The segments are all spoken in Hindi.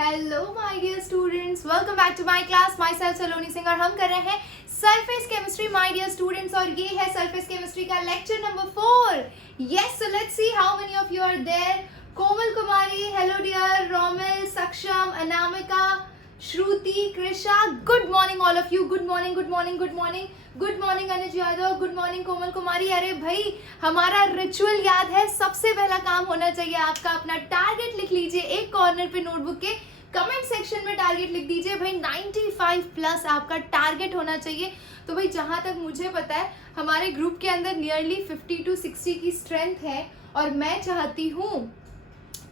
Hello my dear students, welcome back to my class. Myself Saloni Singh और हम कर रहे हैं surface chemistry my dear students, और ये है सरफेस केमिस्ट्री का lecture number 4। Yes, so let's see how many of you are there. Komal Kumari, hello dear. Romil, Saksham, Anamika, Shruti, Krisha, good morning all of you. Good morning, good morning, good morning, good morning Anuj Yadav, good morning Komal कुमारी। अरे भाई, हमारा रिचुअल याद है। सबसे पहला काम होना चाहिए आपका, अपना टारगेट लिख लीजिए एक कॉर्नर पे नोटबुक के, कमेंट सेक्शन में टारगेट लिख दीजिए भाई। 95 प्लस आपका टारगेट होना चाहिए। तो भाई जहां तक मुझे पता है हमारे ग्रुप के अंदर नियरली 50 to 60 की स्ट्रेंथ है, और मैं चाहती हूँ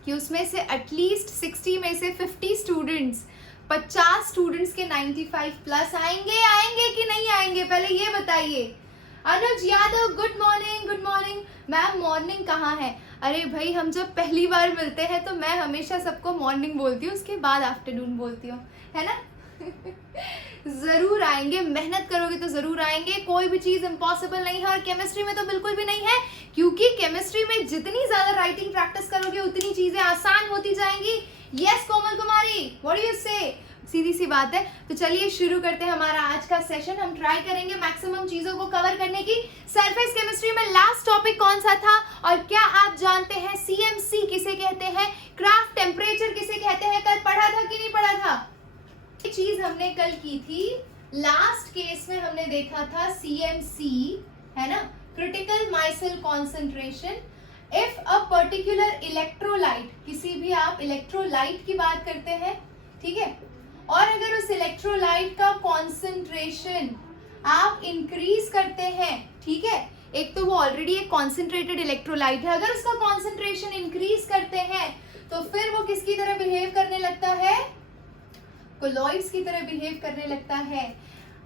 कि उसमें से एटलीस्ट 60 में से 50 स्टूडेंट्स, 50 स्टूडेंट्स के 95 प्लस आएंगे कि नहीं आएंगे, पहले ये बताइए। Anuj Yadav, good morning, good morning. Ma'am morning कहाँ है? अरे भाई, हम जब पहली बार मिलते हैं तो मैं हमेशा सबको मॉर्निंग बोलती हूँ, उसके बाद आफ्टरनून बोलती हूँ, है ना? जरूर आएंगे, मेहनत करोगे तो जरूर आएंगे। कोई भी चीज इम्पॉसिबल नहीं है, और केमिस्ट्री में तो बिल्कुल भी नहीं है, क्योंकि केमिस्ट्री में जितनी ज्यादा राइटिंग प्रैक्टिस करोगे उतनी चीजें आसान होती जाएंगी। Yes Komal Kumari, what do you से? सीधी सी बात है। तो चलिए शुरू करते हैं हमारा आज का सेशन। हम ट्राई करेंगे मैक्सिमम चीजों को कवर करने की। सरफेस केमिस्ट्री में लास्ट टॉपिक कौन सा था, और क्या आप जानते हैं सीएमसी किसे कहते हैं, क्राफ्ट टेम्परेचर किसे कहते हैं? कल पढ़ा था कि नहीं पढ़ा था? ये चीज हमने कल की थी। लास्ट केस में हमने देखा था सीएमसी, है ना, critical micelle concentration. If a particular electrolyte, किसी भी आप इलेक्ट्रोलाइट की बात करते हैं, ठीक है, और अगर उस इलेक्ट्रोलाइट का कॉन्सेंट्रेशन आप इंक्रीज करते हैं, ठीक है, एक तो वो ऑलरेडी एक कॉन्सेंट्रेटेड इलेक्ट्रोलाइट है, अगर उसका कॉन्सेंट्रेशन इंक्रीज करते हैं तो फिर वो किसकी तरह बिहेव करने लगता है? कोलॉइड्स की तरह बिहेव करने लगता है।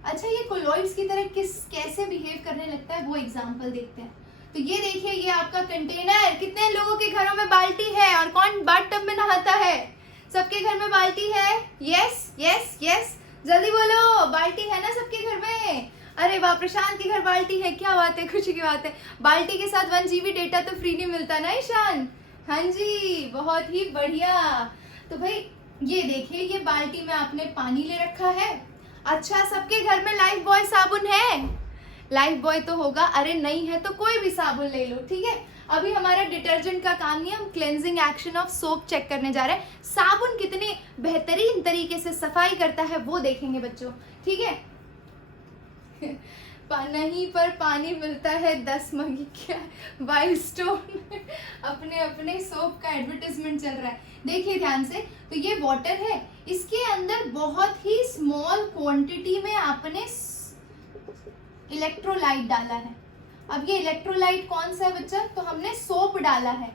अच्छा, ये कोलॉइड्स की तरह कैसे बिहेव करने लगता है वो एग्जांपल देखते हैं। तो ये देखिए, ये आपका कंटेनर। कितने लोगों के घरों में बाल्टी है, और कौन बाथटब में नहाता है? सबके घर में बाल्टी है। यस यस यस, जल्दी बोलो, बाल्टी है ना सबके घर में? अरे वाह, प्रशांत के घर बाल्टी है, क्या बात है, खुशी की बात है। बाल्टी के साथ 1 GB डेटा तो फ्री नहीं मिलता ना ईशान? हाँ जी, बहुत ही बढ़िया। तो भाई ये देखिए, ये बाल्टी में आपने पानी ले रखा है। अच्छा, सबके घर में लाइफ बॉय साबुन है? लाइफ बॉय तो होगा, अरे नहीं है तो कोई भी साबुन ले लो, ठीक है। अभी हमारा डिटर्जेंट का काम नहीं है, हम cleansing action of soap check करने जा रहे हैं। साबुन कितने बेहतरीन तरीके से सफाई करता है वो देखेंगे बच्चों, ठीक है। नहीं पर पानी मिलता है 10 मगी, क्या वाइल्ड स्टोन। अपने अपने सोप का एडवर्टाइजमेंट चल रहा है, देखिए ध्यान से। तो ये वाटर है, इसके अंदर बहुत ही स्मॉल क्वांटिटी में आपने इलेक्ट्रोलाइट डाला है। अब ये इलेक्ट्रोलाइट कौन सा है बच्चा? तो हमने सोप डाला है।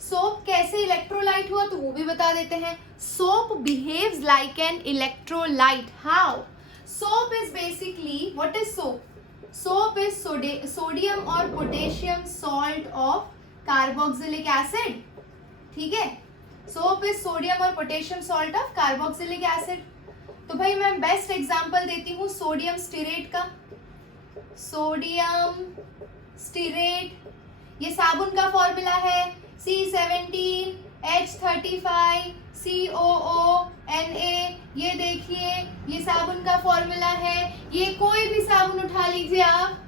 सोप कैसे इलेक्ट्रोलाइट हुआ तो वो भी बता देते हैं। Soap behaves like an electrolyte. How? Soap is basically, what is soap? Soap is sodium और potassium salt of carboxylic acid, ठीक है। सोप इज सोडियम और potassium salt of carboxylic acid. तो भाई मैं बेस्ट एग्जांपल देती हूँ सोडियम स्टीरेट का। सोडियम स्टीरेट, ये साबुन का फॉर्मूला है C17H35COONA। ये देखिए, ये साबुन का फॉर्मूला है। ये कोई भी साबुन उठा लीजिए आप,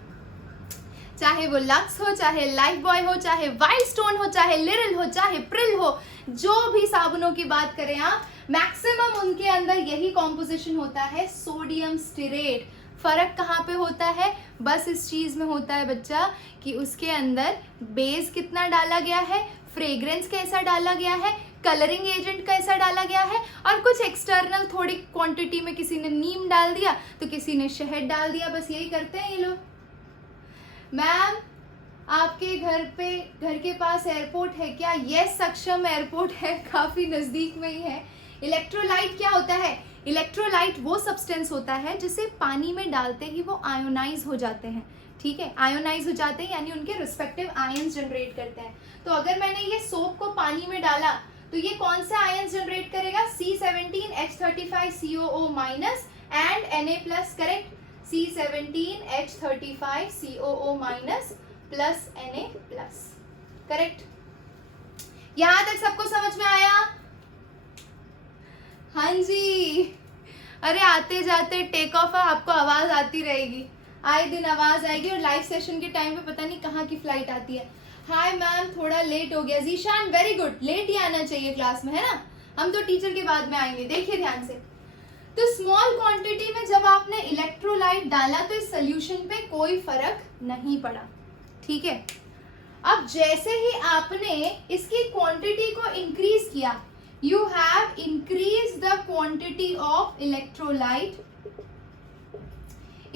चाहे वो लक्स हो, चाहे लाइफ बॉय हो, चाहे वाइल्ड स्टोन हो, चाहे लिरिल हो, चाहे प्रिल हो, जो भी साबुनों की बात करें आप, मैक्सिमम उनके अंदर यही कॉम्पोजिशन होता है, सोडियम स्टीरेट। फर्क कहाँ पे होता है? बस इस चीज में होता है बच्चा कि उसके अंदर बेस कितना डाला गया है, फ्रेग्रेंस कैसा डाला गया है, कलरिंग एजेंट कैसा डाला गया है, और कुछ एक्सटर्नल थोड़ी क्वांटिटी में किसी ने नीम डाल दिया तो किसी ने शहद डाल दिया, बस यही करते हैं ये लोग। मैम आपके घर के पास एयरपोर्ट है क्या? यस सक्षम, एयरपोर्ट है, काफी नजदीक में ही है। इलेक्ट्रोलाइट क्या होता है? इलेक्ट्रोलाइट वो सब्सटेंस होता है जिसे पानी में डालते ही वो आयोनाइज हो जाते हैं, ठीक है। आयोनाइज हो जाते हैं यानी उनके रिस्पेक्टिव आयंस जनरेट करते हैं। तो अगर मैंने ये सोप को पानी में डाला तो ये कौन से आयंस जनरेट करेगा? C17H35COO- and Na+, correct. C17H35COO- plus Na+, correct. यहां तक सबको समझ में आया? हाँ जी, अरे आते जाते टेक ऑफ है, आपको आवाज़ आती रहेगी, आए दिन आवाज़ आएगी, और लाइव सेशन के टाइम पे पता नहीं कहाँ की फ्लाइट आती है। हाय मैम, थोड़ा लेट हो गया। जीशान वेरी गुड, लेट ही आना चाहिए क्लास में, है ना, हम तो टीचर के बाद में आएंगे। देखिए ध्यान से, तो स्मॉल क्वांटिटी में जब आपने इलेक्ट्रोलाइट डाला तो इस सोल्यूशन पे कोई फर्क नहीं पड़ा, ठीक है। अब जैसे ही आपने इसकी क्वांटिटी को इंक्रीज किया, you have increase the quantity of electrolyte.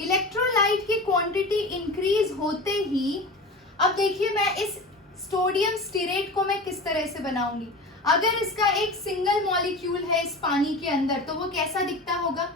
Electrolyte की क्वांटिटी इंक्रीज होते ही, अब देखिए मैं इस सोडियम स्टीरेट को मैं किस तरह से बनाऊंगी। अगर इसका एक सिंगल मॉलिक्यूल है इस पानी के अंदर तो वो कैसा दिखता होगा।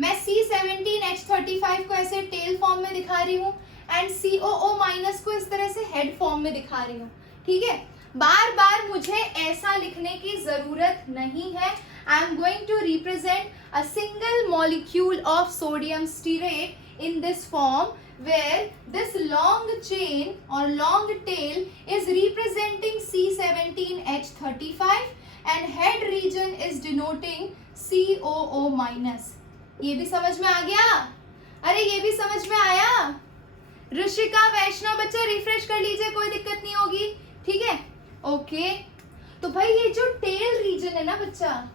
मैं C17H35 को ऐसे टेल फॉर्म में दिखा रही हूँ एंड COO- को इस तरह से हेड फॉर्म में दिखा रही हूँ, ठीक है। बार बार मुझे ऐसा लिखने की जरूरत नहीं है। I am going to represent a single molecule of sodium stearate in this form where this long chain or long tail is representing C17H35 and head region is denoting COO-। ये भी समझ में आ गया? अरे ये भी समझ में आया? ऋषिका, वैष्णव, बच्चा रिफ्रेश कर लीजिए, कोई दिक्कत नहीं होगी, ठीक है। ओके, तो भाई ये जो टेल रीजन है ना बच्चा,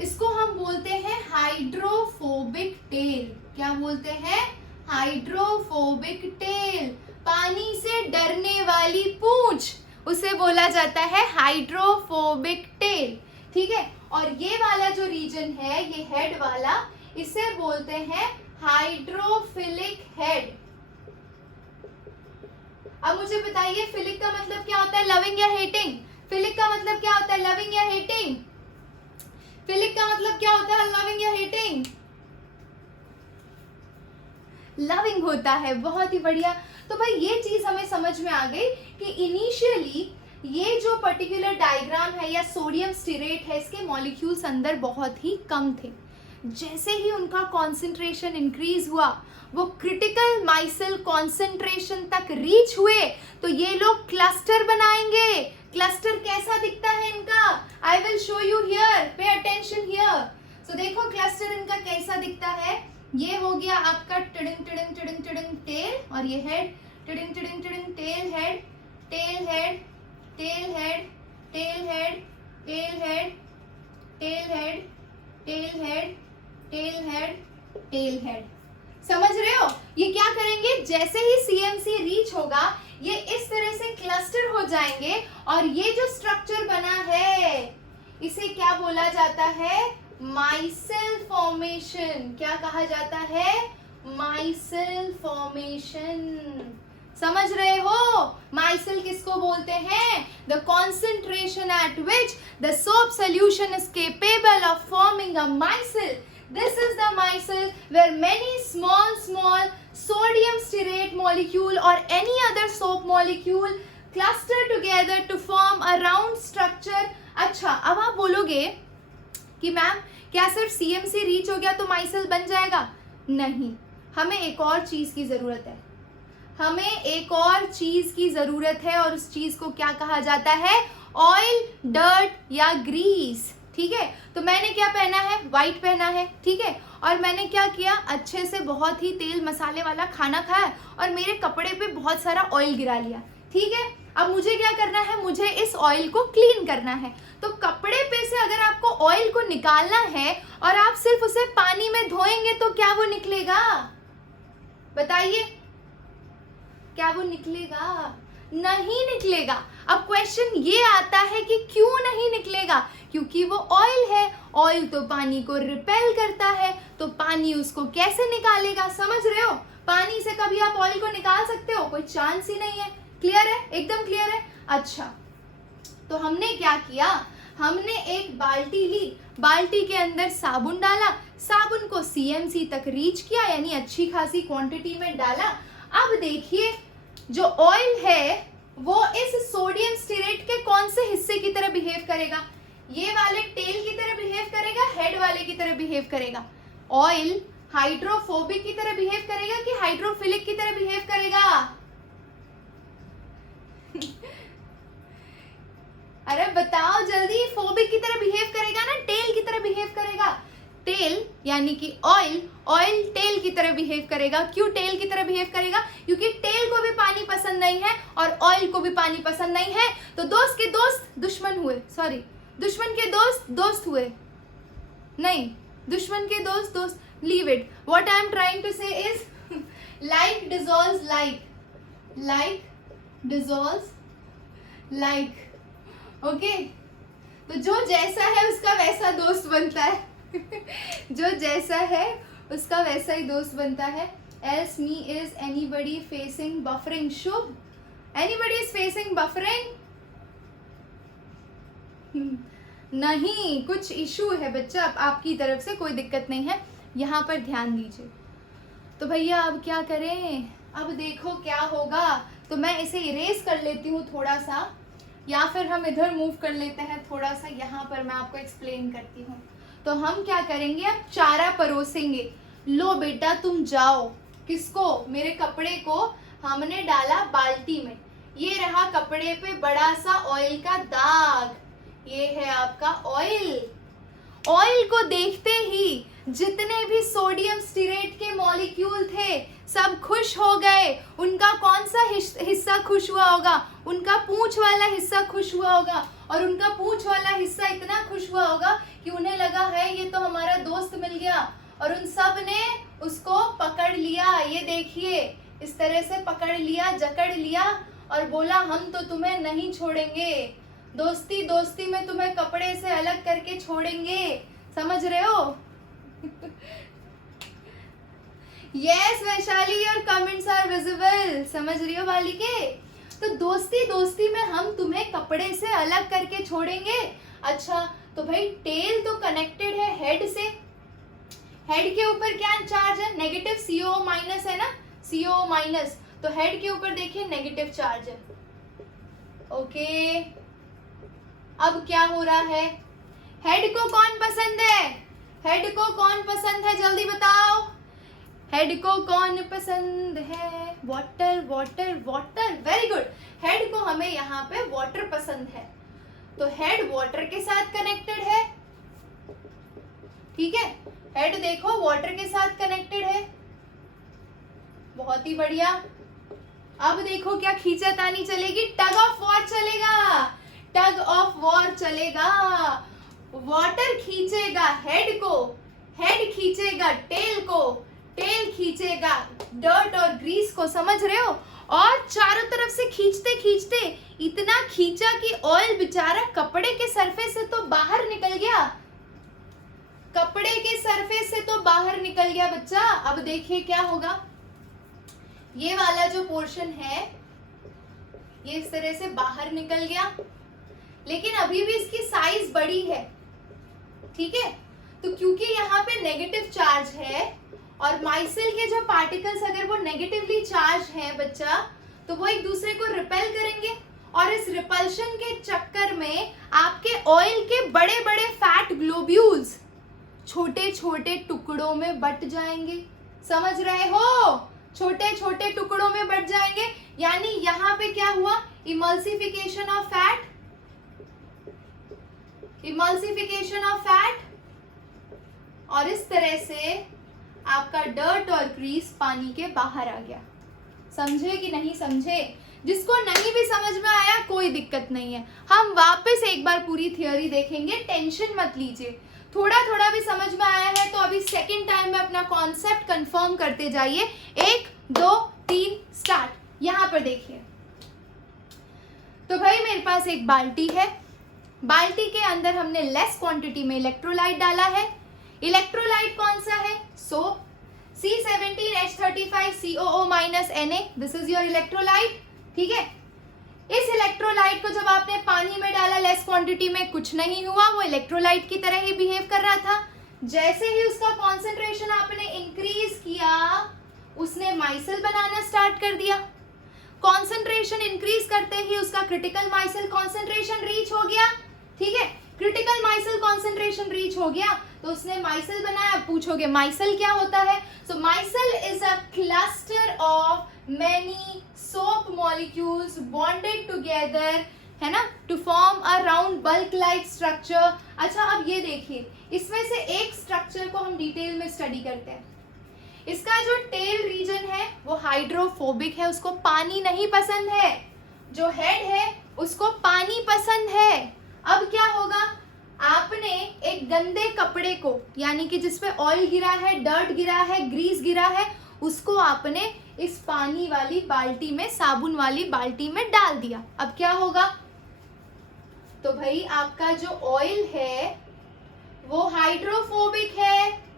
इसको हम बोलते हैं हाइड्रोफोबिक टेल। क्या बोलते हैं? Hydrophobic tell. पानी से डरने वाली पूंछ, उसे बोला जाता है हाइड्रोफोबिक टेल, ठीक है। और ये वाला जो रीजन है, ये हेड वाला, इसे बोलते हैं हाइड्रोफिलिक हेड। अब मुझे बताइए, फिलिक का मतलब क्या होता है? लविंग या हेटिंग? फिलिक का मतलब क्या होता है? लविंग या हेटिंग? फिलिक का मतलब क्या होता है? लविंग या हेटिंग? लविंग होता है। बहुत ही बढ़िया। तो भाई ये चीज हमें समझ में आ गई कि इनिशियली ये जो पर्टिकुलर डायग्राम है या सोडियम स्टीरेट है, इसके मॉलिक्यूल्स अंदर बहुत ही कम थे। जैसे ही उनका कॉन्सेंट्रेशन इंक्रीज हुआ, वो क्रिटिकल माइसिल कॉन्सेंट्रेशन तक रीच हुए, तो ये लोग क्लस्टर बनाएंगे। क्लस्टर कैसा दिखता है इनका? I will show you here, pay attention here. So देखो क्लस्टर इनका कैसा दिखता है। ये हो गया आपका टिडिंग टिडिंग टिडिंग टिडिंग टेल, और ये हेड, टिडिंग टिडिंग टिडिंग tail head, tail head, tail head, tail head, tail head, tail head, tail head, tail head, tail head. समझ रहे हो? ये क्या करेंगे, जैसे ही CMC रीच होगा, ये इस तरह से क्लस्टर हो जाएंगे, और ये जो स्ट्रक्चर बना है, इसे क्या बोला जाता है? Micelle formation. क्या कहा जाता है? Micelle formation. समझ रहे हो? माइसिल किसको बोलते हैं? The concentration at which the soap solution is capable of forming a micelle. This is the micelle where many small sodium stearate molecule or any other soap molecule cluster together to form a round structure. अच्छा, अब आप बोलोगे कि मैम क्या सिर्फ CMC रीच हो गया तो माइसिल बन जाएगा? नहीं, हमें एक और चीज की जरूरत है। हमें एक और चीज की जरूरत है, और उस चीज को क्या कहा जाता है? ऑयल, डर्ट या ग्रीस, ठीक है। तो मैंने क्या पहना है? व्हाइट पहना है, ठीक है। और मैंने क्या किया? अच्छे से बहुत ही तेल मसाले वाला खाना खाया और मेरे कपड़े पे बहुत सारा ऑयल गिरा लिया, ठीक है। अब मुझे क्या करना है? मुझे इस ऑयल को क्लीन करना है। तो कपड़े पे से अगर आपको ऑयल को निकालना है और आप सिर्फ उसे पानी में धोएंगे तो क्या वो निकलेगा? बताइए, क्या वो निकलेगा? नहीं निकलेगा। अब क्वेश्चन ये आता है कि क्यों नहीं निकलेगा? क्योंकि वो ऑयल है। ऑयल तो पानी को रिपेल करता है, तो पानी उसको कैसे निकालेगा? समझ रहे हो? पानी से कभी आप ऑयल को निकाल सकते हो? कोई चांस ही नहीं है। क्लियर है? एकदम क्लियर है। अच्छा, तो हमने क्या किया? हमने एक बाल्टी ली, बाल्टी के अंदर साबुन डाला, साबुन को CMC तक रीच किया, यानी अच्छी खासी क्वांटिटी में डाला। अब देखिए, जो ऑयल है वो इस सोडियम स्टीरेट के कौन से हिस्से की तरह बिहेव करेगा? ये वाले टेल की तरह बिहेव करेगा, हेड वाले की तरह बिहेव करेगा? ऑयल हाइड्रोफोबिक की तरह बिहेव करेगा कि हाइड्रोफिलिक की तरह बिहेव करेगा? अरे बताओ जल्दी, फोबिक की तरह बिहेव करेगा ना, टेल की तरह यानी कि ऑयल टेल की तरह बिहेव करेगा। क्यों टेल की तरह बिहेव करेगा? क्योंकि टेल को भी पानी पसंद नहीं है और ऑयल को भी पानी पसंद नहीं है। तो दोस्त के दोस्त दुश्मन हुए, सॉरी, दुश्मन के दोस्त दोस्त हुए, नहीं, दुश्मन के दोस्त दोस्त, leave it. What I am trying to say is like dissolves like, like dissolves like, okay. तो जो जैसा है उसका वैसा दोस्त बनता है जो जैसा है उसका वैसा ही दोस्त बनता है। Else me is anybody facing buffering, Shubh, anybody is facing buffering? नहीं, कुछ इशू है बच्चा, आपकी तरफ से कोई दिक्कत नहीं है, यहाँ पर ध्यान दीजिए। तो भैया अब क्या करें? अब देखो क्या होगा। तो मैं इसे इरेज कर लेती हूँ थोड़ा सा, या फिर हम इधर मूव कर लेते हैं थोड़ा सा, यहाँ पर मैं आपको एक्सप्लेन करती हूँ। तो हम क्या करेंगे, अब चारा परोसेंगे। लो बेटा तुम जाओ, किसको? मेरे कपड़े को हमने डाला बाल्टी में, ये रहा कपड़े पे बड़ा सा ऑयल का दाग, ये है आपका ऑयल। ऑयल को देखते ही जितने भी सोडियम स्टीरेट के मॉलिक्यूल थे सब खुश हो गए। उनका कौन सा हिस्सा खुश हुआ होगा? उनका पूंछ वाला हिस्सा खुश हुआ होगा, और उनका पूंछ वाला हिस्सा इतना खुश हुआ होगा कि उन्हें लगा है ये तो हमारा दोस्त मिल गया, और उन सब ने उसको पकड़ लिया। ये देखिए, इस तरह से पकड़ लिया, जकड़ लिया और बोला हम तो तुम्हें नहीं छोड़ेंगे, दोस्ती दोस्ती में तुम्हें कपड़े से अलग करके छोड़ेंगे। समझ रहे हो? Yes Vaishali, your comments are visible. समझ रही हो बालिके? तो दोस्ती दोस्ती में हम तुम्हें कपड़े से अलग करके छोड़ेंगे। अच्छा, तो भाई टेल तो कनेक्टेड है हेड से, हेड के ऊपर क्या चार्ज है? नेगेटिव, CO माइनस है ना, CO माइनस। तो हेड के ऊपर देखिए नेगेटिव चार्ज है, ओके। अब क्या हो रहा है? हेड को कौन पसंद है? हेड को कौन पसंद है, जल्दी बताओ। हेड को कौन पसंद है? Water water water, very good. Head को हमें यहाँ पे वाटर पसंद है, तो हेड वाटर के साथ कनेक्टेड है, ठीक है। हेड देखो वाटर के साथ कनेक्टेड है, बहुत ही बढ़िया। अब देखो क्या खींचातानी चलेगी, टग ऑफ वॉर चलेगा, टग ऑफ वॉर चलेगा। वाटर खींचेगा हेड को, हेड खींचेगा टेल को, टेल खींचेगा डर्ट और ग्रीस को। समझ रहे हो? और चारों तरफ से खींचते खींचते इतना खींचा कि ऑयल बेचारा कपड़े के सरफेस से तो बाहर निकल गया, कपड़े के सरफेस से तो बाहर निकल गया बच्चा। अब देखिए क्या होगा, ये वाला जो पोर्शन है ये इस तरह से बाहर निकल गया, लेकिन अभी भी इसकी साइज बड़ी है, ठीक है। तो क्योंकि यहाँ पे नेगेटिव चार्ज है और माइसिल के जो पार्टिकल्स अगर वो नेगेटिवली चार्ज है बच्चा, तो वो एक दूसरे को रिपेल करेंगे, और इस रिपल्शन के चक्कर में आपके ऑयल के बड़े बड़े फैट ग्लोब्यूल्स छोटे छोटे टुकड़ों में बट जाएंगे। समझ रहे हो? छोटे छोटे टुकड़ों में बट जाएंगे, यानी यहाँ पे क्या हुआ, emulsification of fat, emulsification of fat, और इस तरह से आपका डर्ट और ग्रीस पानी के बाहर आ गया। समझे कि नहीं समझे? जिसको नहीं भी समझ में आया कोई दिक्कत नहीं है, हम वापस एक बार पूरी थियोरी देखेंगे, टेंशन मत लीजिए। थोड़ा थोड़ा भी समझ में आया है तो अभी सेकंड टाइम में अपना कॉन्सेप्ट कंफर्म करते जाइए। 1 2 3 स्टार्ट। यहाँ पर देखिए, तो भाई मेरे पास एक बाल्टी है, बाल्टी के अंदर हमने लेस क्वांटिटी में इलेक्ट्रोलाइट डाला है। इलेक्ट्रोलाइट कौन सा है? Soap, C17H35COO Na, this is your electrolyte, ठीक है। इस इलेक्ट्रोलाइट को जब आपने पानी में डाला लेस क्वांटिटी में, कुछ नहीं हुआ, वो इलेक्ट्रोलाइट की तरह ही बिहेव कर रहा था। जैसे ही उसका कॉन्सेंट्रेशन आपने इंक्रीज किया, उसने माइसिल बनाना स्टार्ट कर दिया। कॉन्सेंट्रेशन इंक्रीज करते ही उसका क्रिटिकल माइसिल कॉन्सेंट्रेशन रीच हो गया, ठीक है। क्रिटिकल माइसिल कॉन्सेंट्रेशन रीच हो गया तो उसने माइसिल बनाया। पूछोगे माइसिल क्या होता है? So micelle is a cluster of many soap molecules bonded together है ना, to form a round bulk like structure. अच्छा अब ये देखिए, इसमें से एक स्ट्रक्चर को हम डिटेल में स्टडी करते हैं। इसका जो टेल रीजन है वो हाइड्रोफोबिक है, उसको पानी नहीं पसंद है। जो हेड है उसको पानी पसंद है। अब क्या होगा, आपने एक गंदे कपड़े को, यानी कि जिसपे ऑयल गिरा है, डर्ट गिरा है, ग्रीस गिरा है, उसको आपने इस पानी वाली बाल्टी में, साबुन वाली बाल्टी में डाल दिया। अब क्या होगा, तो भाई आपका जो ऑयल है वो हाइड्रोफोबिक है।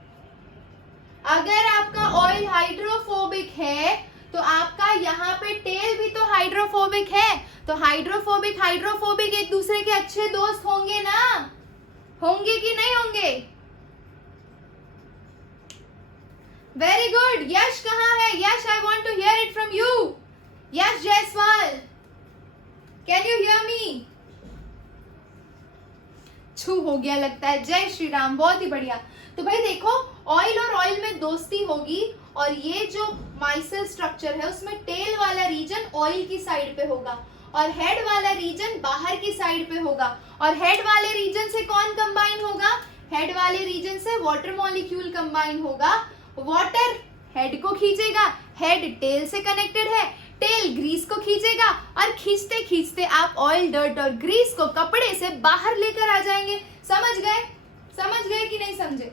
अगर आपका ऑयल हाइड्रोफोबिक है तो आपका यहाँ पे टेल भी तो हाइड्रोफोबिक है। तो हाइड्रोफोबिक हाइड्रोफोबिक एक दूसरे के अच्छे दोस्त होंगे ना, होंगे कि नहीं होंगे? Very good. यश कहाँ है? Yash, I want to hear it from you. Yash Jaiswal, can you hear me? छू हो गया लगता है। जय श्री राम, बहुत ही बढ़िया। तो भाई देखो, ऑयल और ऑयल में दोस्ती होगी, और ये जो माइसेल स्ट्रक्चर है उसमें टेल वाला रीजन ऑयल की साइड पे होगा और हेड वाला रीजन बाहर की साइड पे होगा। और हेड वाले रीजन से कौन कंबाइन होगा? हेड वाले रीजन से वाटर मॉलिक्यूल कंबाइन होगा। वाटर हेड को खींचेगा, हेड टेल से कनेक्टेड है, टेल ग्रीस को खींचेगा, और खींचते खींचते आप ऑयल, डर्ट और ग्रीस को कपड़े से बाहर लेकर आ जाएंगे। समझ गए? समझ गए कि नहीं समझे?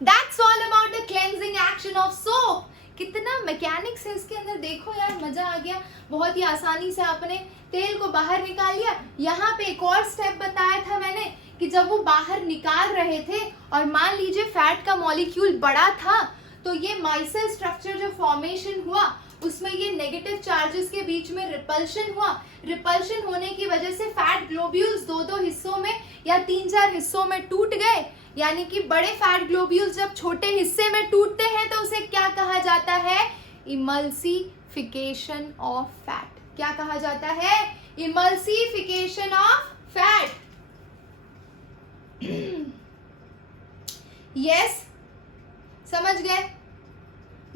That's all about the cleansing action of soap. कितना मैकेनिक्स है इसके अंदर, देखो यार, मजा आ गया। बहुत ही आसानी से आपने तेल को बाहर निकाल लिया। यहाँ पे एक और स्टेप बताया था मैंने कि जब वो बाहर निकाल रहे थे और मान लीजिए फैट का मॉलिक्यूल बड़ा था, तो ये माइसेल स्ट्रक्चर जो फॉर्मेशन हुआ उसमें ये नेगेटिव चार्जेस के बीच में रिपल्शन हुआ। रिपल्शन होने की वजह से फैट ग्लोब्यूल्स दो दो हिस्सों में या तीन चार हिस्सों में टूट गए। यानी कि बड़े फैट ग्लोब्यूल्स जब छोटे हिस्से में टूटते हैं तो उसे क्या कहा जाता है? Emulsification of fat. क्या कहा जाता है? Emulsification of fat. यस, समझ गए?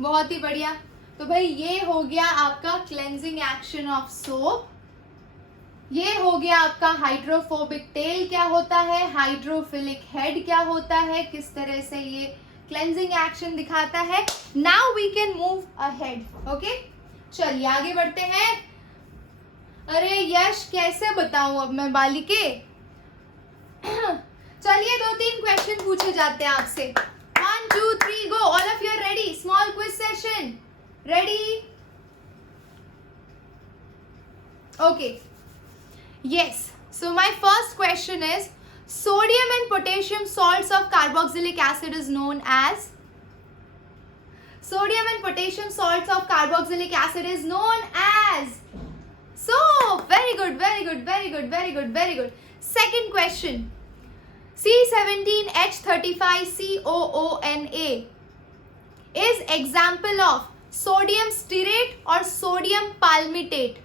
बहुत ही बढ़िया। तो भाई ये हो गया आपका क्लेंजिंग एक्शन ऑफ सोप। ये हो गया आपका हाइड्रोफोबिक टेल क्या होता है, हाइड्रोफिलिक हेड क्या होता है, किस तरह से ये क्लेंजिंग एक्शन दिखाता है। Now we can move ahead. Okay, चलिए आगे बढ़ते हैं। अरे यश, कैसे बताऊं अब मैं बालिके? चलिए 2-3 क्वेश्चन पूछे जाते हैं आपसे। 1 2 3 go. All of you are ready? Small quiz session ready? Okay, yes, so my first question is, sodium and potassium salts of carboxylic acid is known as? Sodium and potassium salts of carboxylic acid is known as soap. Very good, very good, very good, very good, very good. Second question, C17H35COONA is example of sodium stearate or sodium palmitate?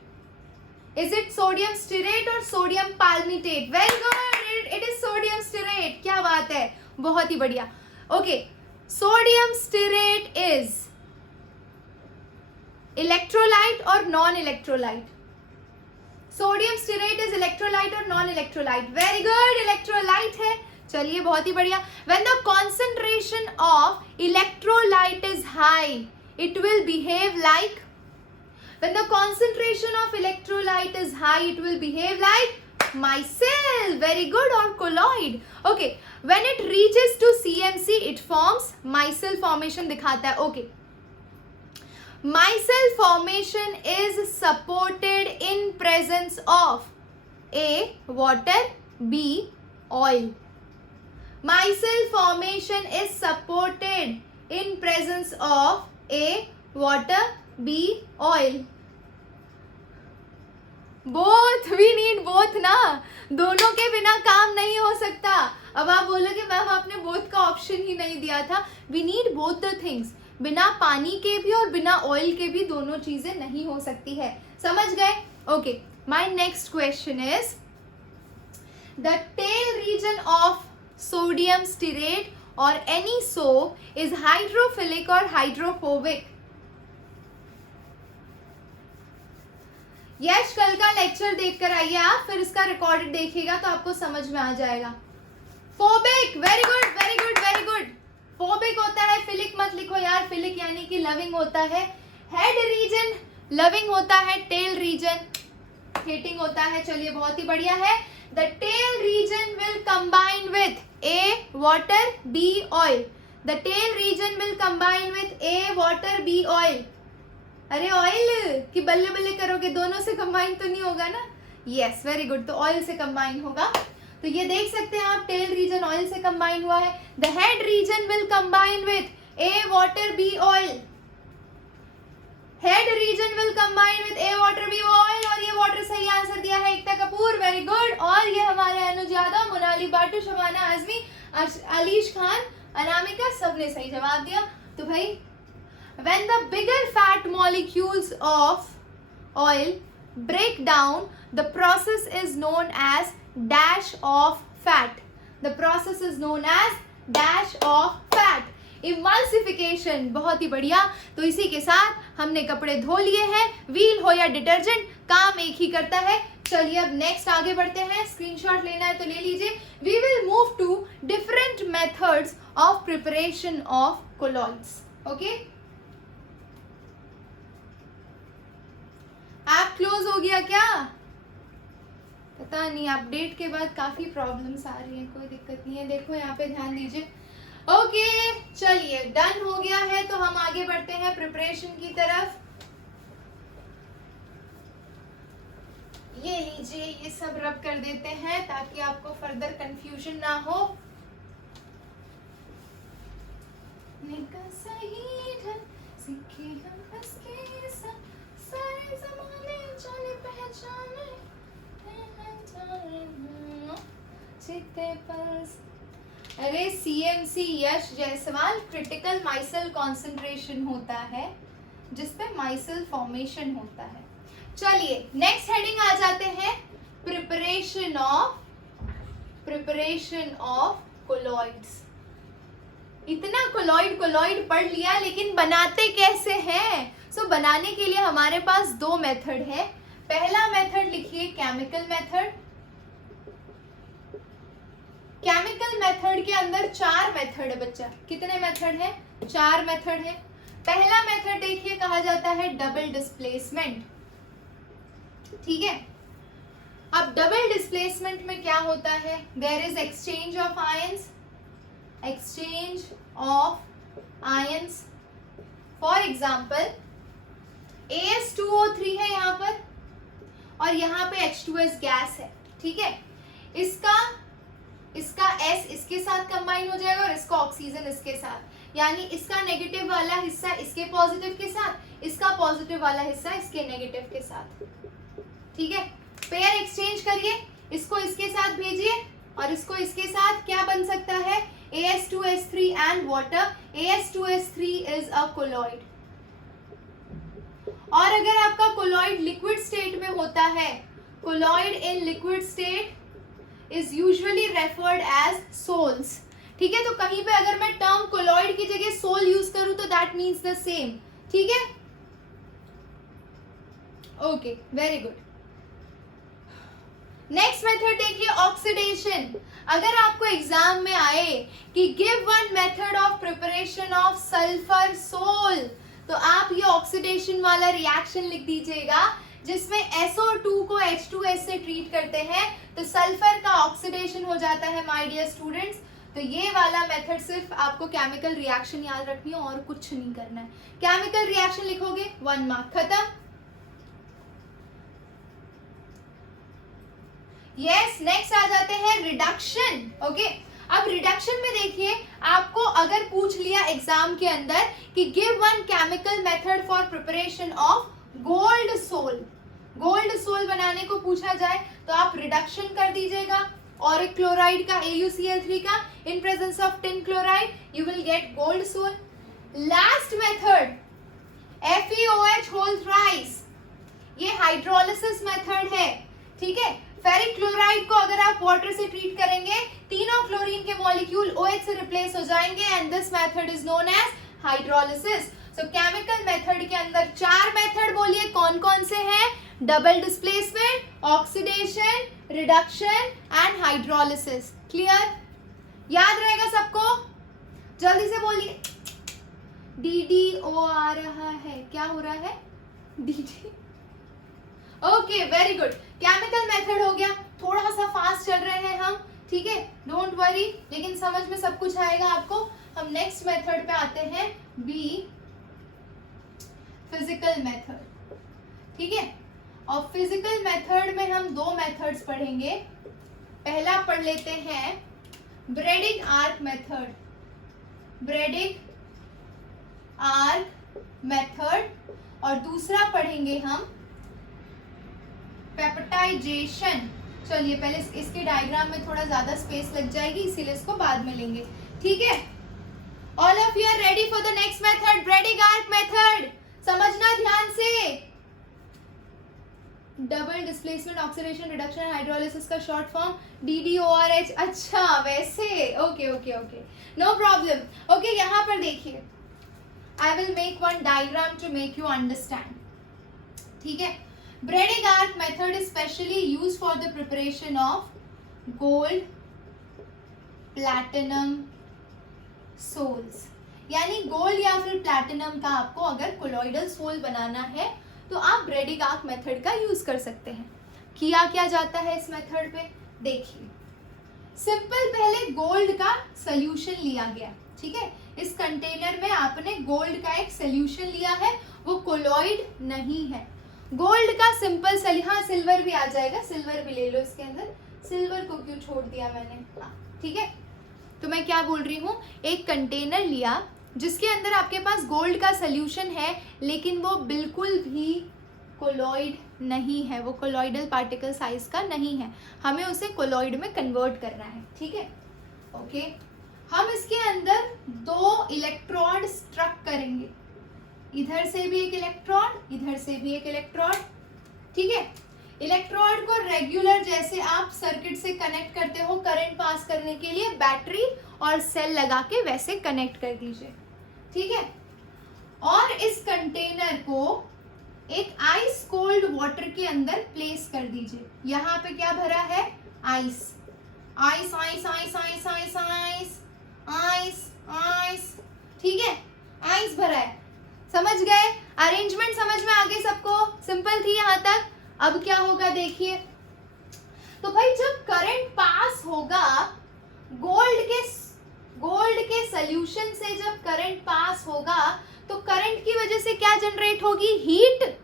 Is it sodium stearate or sodium palmitate? Very good, it is sodium stearate. क्या बात है, बहुत ही बढ़िया। Okay, sodium stearate is electrolyte or non-electrolyte? Sodium stearate is electrolyte or non-electrolyte? Very good, electrolyte है। चलिए बहुत ही बढ़िया। When the concentration of electrolyte is high, it will behave like? When the concentration of electrolyte is high, it will behave like micelle. Very good, or colloid. Okay, when it reaches to CMC, it forms micelle formation दिखाता है। Okay, micelle formation is supported in presence of A, water, B, oil. Micelle formation is supported in presence of A, water, B, oil. Both, we need both ना, दोनों के बिना काम नहीं हो सकता। अब आप बोलोगे मैम आपने बोथ का ऑप्शन ही नहीं दिया था। We need both the things. बिना पानी के भी और बिना ऑयल के भी दोनों चीजें नहीं हो सकती है। समझ गए? Okay, my next question is, the tail reason of sodium stearate और एनी सोप इज हाइड्रोफिलिक और हाइड्रोफोबिक? यश कल का लेक्चर देखकर आइए आप, फिर इसका रिकॉर्डेड देखिएगा तो आपको समझ में आ जाएगा। Phobic, very good very good very good. Phobic होता है, फिलिक मत लिखो यार, फिलिक यानी कि लविंग होता है। हेड रीजन लविंग होता है, टेल रीजन हेटिंग होता है। चलिए बहुत ही बढ़िया है। The tail region will combine with A water B oil. The tail region will combine with A water B oil. अरे ऑयल कि बल्ले बल्ले करोगे, दोनों से कंबाइन तो नहीं होगा ना। यस वेरी गुड, तो ऑयल से कंबाइन होगा। तो ये देख सकते हैं आप, टेल रीजन ऑयल से कंबाइन हुआ है। The head region will combine with A water B oil. Head region will combine with A water B oil, और ये वाटर सही आंसर दिया है एकता कपूर, वेरी गुड। और ये हमारे अनुज यादव, मोनाली बाटू, शबाना आजमी, अलीश खान, अनामिका, सबने सही जवाब दिया। तो भाई when the bigger fat molecules of oil break down, the process is known as dash of fat. The process is known as dash of fat. Emulsification, बहुत ही बढ़िया। तो इसी के साथ हमने कपड़े धो लिए हैं, व्हील हो या डिटर्जेंट काम एक ही करता है। चलिए अब नेक्स्ट आगे बढ़ते हैं। स्क्रीनशॉट लेना है तो ले लीजिए। We will move to different methods of preparation of colloids. Okay? App close हो गया क्या? पता नहीं, अपडेट के बाद काफी प्रॉब्लम्स आ रही हैं। कोई दिक्कत नहीं है, देखो यहाँ पे ध्यान दीजिए। ओके चलिए डन हो गया है, तो हम आगे बढ़ते हैं प्रिपरेशन की तरफ। ये लीजिए, ये सब रब कर देते हैं ताकि आपको फर्दर कंफ्यूजन ना हो। सही ढंग सीखे हम हंस के सारे ज़माने जाने पहचाने अरे सीएमसी यश जायसवाल, क्रिटिकल माइसल कॉन्सेंट्रेशन होता है जिसपे माइसल फॉर्मेशन होता है। चलिए नेक्स्ट हेडिंग आ जाते हैं, प्रिपरेशन ऑफ कोलॉइड्स। इतना कोलॉइड पढ़ लिया, लेकिन बनाते कैसे हैं? सो बनाने के लिए हमारे पास दो मेथड है। पहला मेथड लिखिए केमिकल मेथड। केमिकल मेथड के अंदर 4 मेथड है बच्चा। कितने मेथड है? 4 मेथड है। पहला मेथड देखिए, कहा जाता है डबल डिस्प्लेसमेंट। ठीक है, अब डबल डिस्प्लेसमेंट में क्या होता है? There is exchange of ions. For example AS2O3 है यहाँ पर, और यहाँ पे H2S गैस है। ठीक है, इसका S इसके साथ कंबाइन हो जाएगा और इसका ऑक्सीजन इसके साथ, यानी इसका नेगेटिव वाला हिस्सा इसके पॉजिटिव के साथ, इसका पॉजिटिव वाला हिस्सा इसके नेगेटिव के साथ। ठीक है, पेयर एक्सचेंज करिए, इसको इसके साथ भेजिए और इसको इसके साथ। क्या बन सकता है? AS2S3 and water. AS2S3 is a colloid. और अगर आपका कोलॉइड लिक्विड स्टेट में होता है, colloid in liquid state is usually referred as sols. ठीक है, तो कहीं पे अगर मैं टर्म कोलॉइड की जगह सोल यूज करूं तो दैट मीन्स द सेम। ठीक है, okay very good. Next method देखिए, ऑक्सीडेशन। अगर आपको एग्जाम में आए कि give one method of preparation of sulphur sol, तो आप ये ऑक्सीडेशन वाला रिएक्शन लिख दीजिएगा जिसमें SO2 को H2S से ट्रीट करते हैं, तो सल्फर का ऑक्सीडेशन हो जाता है माय डियर स्टूडेंट्स। तो ये वाला मेथड सिर्फ आपको केमिकल रिएक्शन याद रखनी है और कुछ नहीं करना है। केमिकल रिएक्शन लिखोगे 1 मार्क, खत्म। यस, नेक्स्ट आ जाते हैं रिडक्शन। ओके, अब रिडक्शन में देखिए, आपको अगर पूछ लिया एग्जाम के अंदर कि give one chemical method for preparation of gold sol बनाने को पूछा जाए, तो आप रिडक्शन कर दीजिएगा। और एक क्लोराइड का AuCl3 का in presence of tin chloride you will get gold sol. Last method FeOH whole thrice, ये हाइड्रोलिसिस मेथड है। ठीक है, फेरिक क्लोराइड को अगर आप वाटर से ट्रीट करेंगे, तीनों क्लोरीन के मॉलिक्यूल OH से रिप्लेस हो जाएंगे and this method is known as hydrolysis. So chemical method के अंदर 4 मेथड बोलिए कौन कौन से हैं? Double displacement, oxidation, reduction and hydrolysis. Clear? याद रहेगा सबको? जल्दी से बोलिए। DDO आ रहा है, क्या हो रहा है? DD। Okay, very good. Chemical method हो गया, थोड़ा सा फास्ट चल रहे हैं हम, ठीक है, डोंट वरी, लेकिन समझ में सब कुछ आएगा आपको। हम नेक्स्ट मेथड पे आते हैं, बी फिजिकल मेथड, ठीक है। और फिजिकल मेथड में हम 2 मेथड्स पढ़ेंगे। पहला पढ़ लेते हैं ब्रेडिग arc method, Bredig arc method, और दूसरा पढ़ेंगे हम पेप्टाइजेशन। चलिए पहले इसके डायग्राम में थोड़ा ज्यादा स्पेस लग जाएगी, इसीलिए इसको बाद में लेंगे, ठीक है। All of you are ready for the next method, Bredig arc method? समझना ध्यान से। Double displacement, oxidation, reduction, hydrolysis का शॉर्ट फॉर्म DDORH। अच्छा वैसे, okay okay okay, no problem. Okay, यहाँ पर देखिए, I will make one diagram to make you understand, ठीक है। Bredig arc method is specially used for the preparation of gold, platinum, soles। यानी गोल्ड या फिर प्लैटिनम का आपको अगर कोलॉइडल सोल बनाना है तो आप ब्रेडिग आर्क मेथड का यूज कर सकते हैं। किया क्या जाता है इस मेथड पे? देखिए, सिंपल पहले गोल्ड का सोल्यूशन लिया गया, ठीक है। इस कंटेनर में आपने गोल्ड का एक सोल्यूशन लिया है, वो कोलॉइड नहीं है। गोल्ड का सिंपल हाँ, सिल्वर भी आ जाएगा, सिल्वर भी ले लो इसके अंदर। सिल्वर को क्यों छोड़ दिया मैंने? हाँ, ठीक है। तो मैं क्या बोल रही हूँ, एक कंटेनर लिया जिसके अंदर आपके पास गोल्ड का सोल्यूशन है, लेकिन वो बिल्कुल भी कोलॉइड नहीं है, वो कोलॉइडल पार्टिकल साइज का नहीं है, हमें उसे कोलॉइड में कन्वर्ट करना है, ठीक है। ओके, हम इसके अंदर 2 इलेक्ट्रोड स्ट्रक करेंगे, इधर से भी एक इलेक्ट्रॉन, इधर से भी एक इलेक्ट्रॉन, ठीक है। इलेक्ट्रोड को रेगुलर जैसे आप सर्किट से कनेक्ट करते हो करंट पास करने के लिए, बैटरी और सेल लगा के वैसे कनेक्ट कर दीजिए, ठीक है। और इस कंटेनर को एक आइस कोल्ड वाटर के अंदर प्लेस कर दीजिए। यहाँ पे क्या भरा है? Ice, ice ice ice ice ice ice ice ice, ठीक है, आइस भरा है। समझ गए? अरेंजमेंट समझ में आ गई सबको? सिंपल थी यहाँ तक। अब क्या होगा देखिए, तो भाई जब करंट पास होगा गोल्ड के सॉल्यूशन से, जब करंट पास होगा तो करंट की वजह से क्या जनरेट होगी? हीट।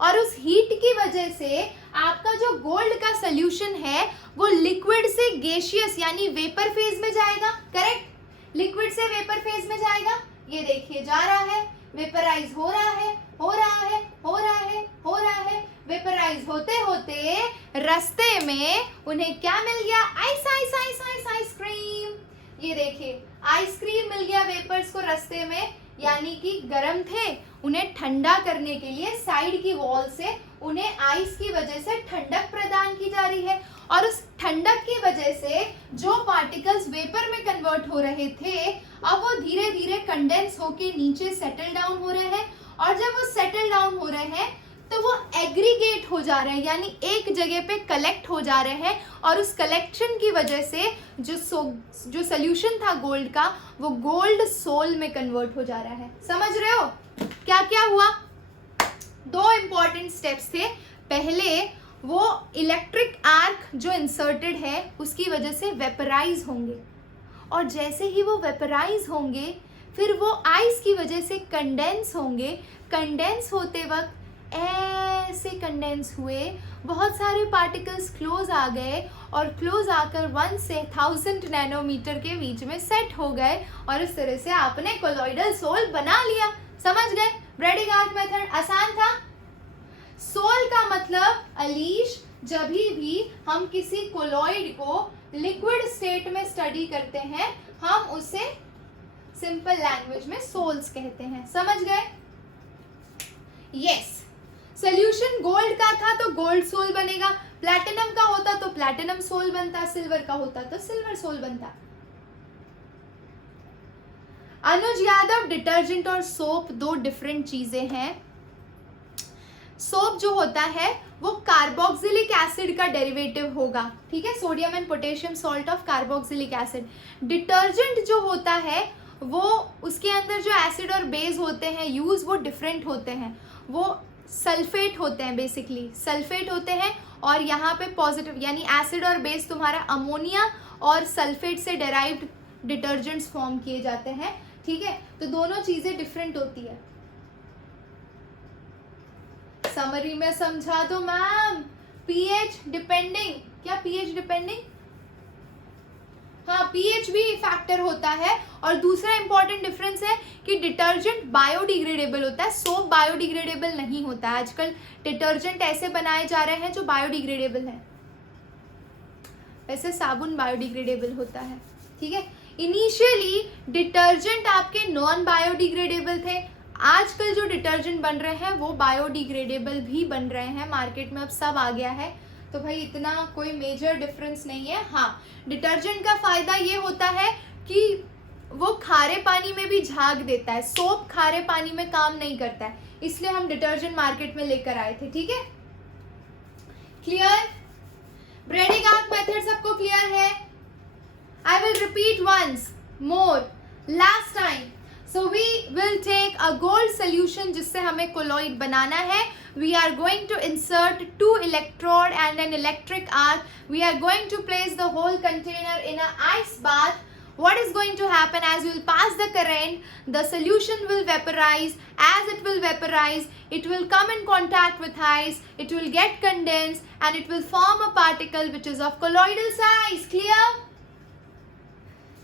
और उस हीट की वजह से आपका जो गोल्ड का सॉल्यूशन है वो लिक्विड से गैसियस यानी वेपर फेज में जाएगा, करेक्ट? लिक्विड से वेपर फेज में जाएगा। ये देखिए जा रहा है, वेपराइज हो रहा है, हो रहा है, हो रहा है, हो रहा है। वेपराइज होते होते रास्ते में उन्हें क्या मिल गया? Ice ice ice ice ice cream. ये देखिए आइसक्रीम मिल गया वेपर्स को रास्ते में, यानी कि गर्म थे, उन्हें ठंडा करने के लिए साइड की वॉल से उन्हें आइस की वजह से ठंडक प्रदान की जा रही है। और उस ठंडक की वजह से जो पार्टिकल्स वेपर में कन्वर्ट हो रहे थे, अब वो धीरे धीरे कंडेंस होके नीचे सेटल डाउन हो रहे हैं। और जब वो सेटल डाउन हो रहे हैं तो वो एग्रीगेट हो जा रहे हैं, यानी एक जगह पे कलेक्ट हो जा रहे हैं। और उस कलेक्शन की वजह से जो सोल्यूशन था गोल्ड का, वो गोल्ड सोल में कन्वर्ट हो जा रहा है। समझ रहे हो क्या क्या हुआ? 2 इंपॉर्टेंट स्टेप्स थे। पहले वो इलेक्ट्रिक आर्क जो इंसर्टेड है उसकी वजह से वेपराइज होंगे, और जैसे ही वो वेपराइज होंगे फिर वो आइस की वजह से कंडेंस होंगे। कंडेंस होते वक्त ऐसे कंडेंस हुए, बहुत सारे पार्टिकल्स क्लोज आ गए, और क्लोज आकर 1 से 1000 नैनोमीटर के बीच में सेट हो गए, और इस तरह से आपने कोलॉइडल सोल बना लिया। समझ गए? ब्रेडिग आर्क मेथड आसान था। सोल का मतलब अलीश, जब भी हम किसी कोलॉइड को लिक्विड स्टेट में स्टडी करते हैं हम उसे सिंपल लैंग्वेज में सोल्स कहते हैं। समझ गए? यस। सोल्यूशन गोल्ड का था तो गोल्ड सोल बनेगा, प्लैटिनम का होता तो प्लैटिनम सोल बनता, सिल्वर का होता तो सिल्वर सोल बनता। अनुज यादव, डिटर्जेंट और सोप दो डिफरेंट चीजें हैं। सोप जो होता है वो कार्बोक्सिलिक एसिड का डेरिवेटिव होगा, ठीक है, sodium and potassium salt of carboxylic acid. Detergent जो होता है वो उसके अंदर जो एसिड और बेस होते हैं यूज, वो डिफरेंट होते हैं, वो सल्फेट होते हैं, बेसिकली सल्फेट होते हैं। और यहाँ पे पॉजिटिव यानी एसिड और बेस तुम्हारा अमोनिया और सल्फेट से डेराइव्ड डिटर्जेंट्स फॉर्म किए जाते हैं, ठीक है। तो दोनों चीजें डिफरेंट होती है। समरी में समझा दो मैम। पीएच डिपेंडिंग, क्या पीएच डिपेंडिंग? हाँ, पीएच भी फैक्टर होता है। और दूसरा इंपॉर्टेंट डिफरेंस है कि डिटर्जेंट बायोडिग्रेडेबल होता है, सोप बायोडिग्रेडेबल नहीं होता है। आजकल डिटर्जेंट ऐसे बनाए जा रहे हैं जो बायोडिग्रेडेबल है, वैसे साबुन बायोडिग्रेडेबल होता है, ठीक है। इनिशियली डिटर्जेंट आपके नॉन बायोडिग्रेडेबल थे, आजकल जो डिटर्जेंट बन रहे हैं वो बायोडिग्रेडेबल भी बन रहे हैं, मार्केट में अब सब आ गया है। तो भाई इतना कोई मेजर डिफरेंस नहीं है। हाँ, डिटर्जेंट का फायदा ये होता है कि वो खारे पानी में भी झाग देता है, सोप खारे पानी में काम नहीं करता है, इसलिए हम डिटर्जेंट मार्केट में लेकर आए थे, ठीक है। क्लियर? ब्रेडिंग मेथड सबको क्लियर है? I will repeat once more, last time. So we will take a gold solution जिससे हमें colloid बनाना है. We are going to insert 2 electrode and an electric arc. We are going to place the whole container in a ice bath. What is going to happen as you will pass the current, the solution will vaporize. As it will vaporize, it will come in contact with ice, it will get condensed and it will form a particle which is of colloidal size. Clear?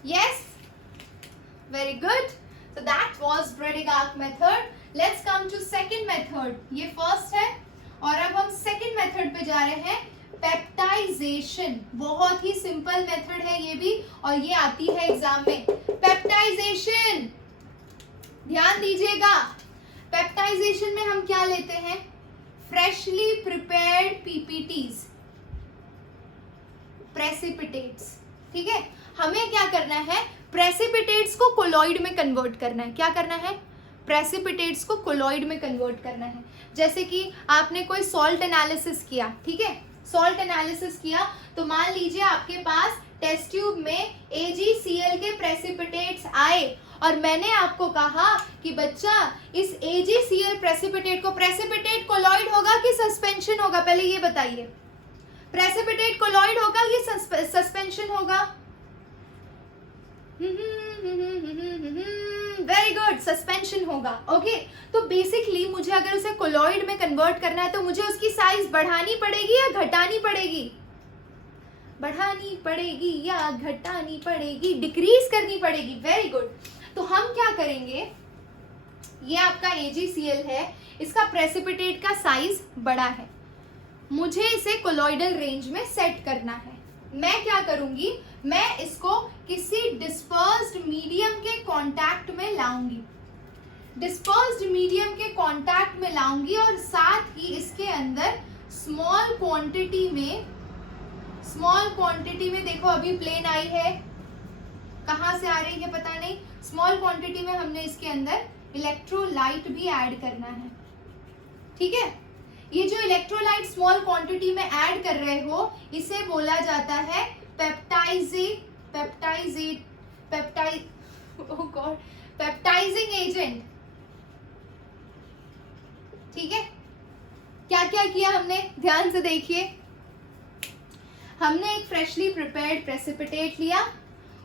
Yes? Very good. So that was Bredig arc method. Let's come to second method. ये first है और अब हम second method पे जा रहे हैं, पेप्टाइजेशन। बहुत ही सिंपल मेथड है ये भी और ये आती है एग्जाम में। पेप्टाइजेशन, ध्यान दीजिएगा। पेप्टाइजेशन में हम क्या लेते हैं? फ्रेशली प्रिपेयर्ड पीपीटीज, प्रेसिपिटेट्स, ठीक है। हमें क्या करना है? प्रेसिपिटेट्स को कोलॉइड में कन्वर्ट करना है। क्या करना है? प्रेसिपिटेट्स को कोलॉइड में कन्वर्ट करना है। जैसे कि आपने कोई सॉल्ट एनालिसिस किया, ठीक है, सॉल्ट एनालिसिस किया तो मान लीजिए आपके पास टेस्ट ट्यूब में AgCl के प्रेसिपिटेट्स आए और मैंने आपको कहा कि बच्चा इस AgCl प्रेसिपिटेट को, प्रेसिपिटेट कोलॉइड होगा कि सस्पेंशन होगा? पहले ये बताइए, प्रेसिपिटेट कोलॉइड होगा कि सस्पेंशन होगा? वेरी गुड, सस्पेंशन होगा। ओके, तो बेसिकली मुझे अगर उसे कोलॉइड में कन्वर्ट करना है तो मुझे उसकी साइज बढ़ानी पड़ेगी या घटानी पड़ेगी? बढ़ानी पड़ेगी या घटानी पड़ेगी? डिक्रीज करनी पड़ेगी। Very good. तो हम क्या करेंगे, ये आपका AgCl है, इसका प्रेसिपिटेट का साइज बड़ा है, मुझे इसे कोलॉइडल रेंज में सेट करना है। मैं क्या करूंगी, मैं इसको किसी डिस्पर्स्ड मीडियम के कांटेक्ट में लाऊंगी, डिस्पर्स्ड मीडियम के कांटेक्ट में लाऊंगी और साथ ही इसके अंदर स्मॉल क्वांटिटी में देखो अभी प्लेन आई है, कहाँ से आ रही है पता नहीं, स्मॉल क्वांटिटी में हमने इसके अंदर इलेक्ट्रोलाइट भी ऐड करना है, ठीक है। ये जो इलेक्ट्रोलाइट स्मॉल क्वांटिटी में ऐड कर रहे हो इसे बोला जाता है पेप्टाइजिंग एजेंट, ठीक है। क्या क्या किया हमने, ध्यान से देखिए। हमने एक फ्रेशली प्रिपेयर्ड प्रेसिपिटेट लिया,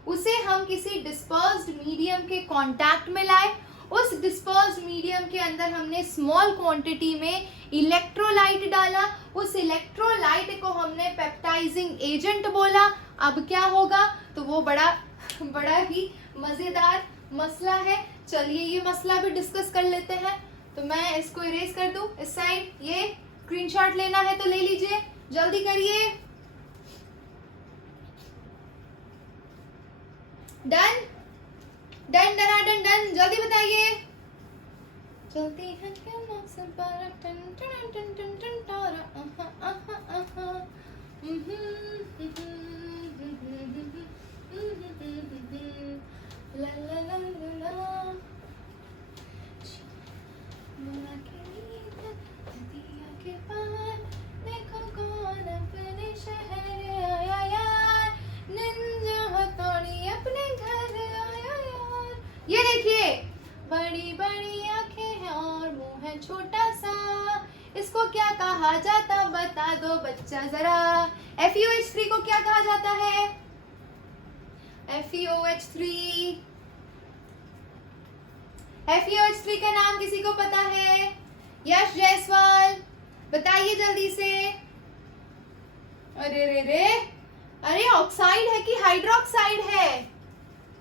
उसे हम किसी डिस्पर्स्ड मीडियम के कांटेक्ट में लाए, उस डिस्पर्स्ड मीडियम के अंदर हमने स्मॉल क्वांटिटी में इलेक्ट्रोलाइट डाला, उस इलेक्ट्रोलाइट को हमने पेप्टाइजिंग एजेंट बोला। अब क्या होगा, तो वो बड़ा ही मजेदार मसला है। चलिए ये मसला भी डिस्कस कर लेते हैं। तो मैं इसको इरेज कर दूं इस साइड, ये स्क्रीनशॉट लेना है तो ले लीजिए, जल्दी करिए। डन डन डन डन, जल्दी बताइए। चलती है क्या मौसम पर टन टन टन टन टन तारा ला ला ला ला कहा जाता, बता दो बच्चा जरा। FeOH3 को क्या कहा जाता है? FeOH3 FeOH3 का नाम किसी को पता है? यश जायसवाल बताइए जल्दी से। अरे रे रे, अरे ऑक्साइड है कि हाइड्रोक्साइड है?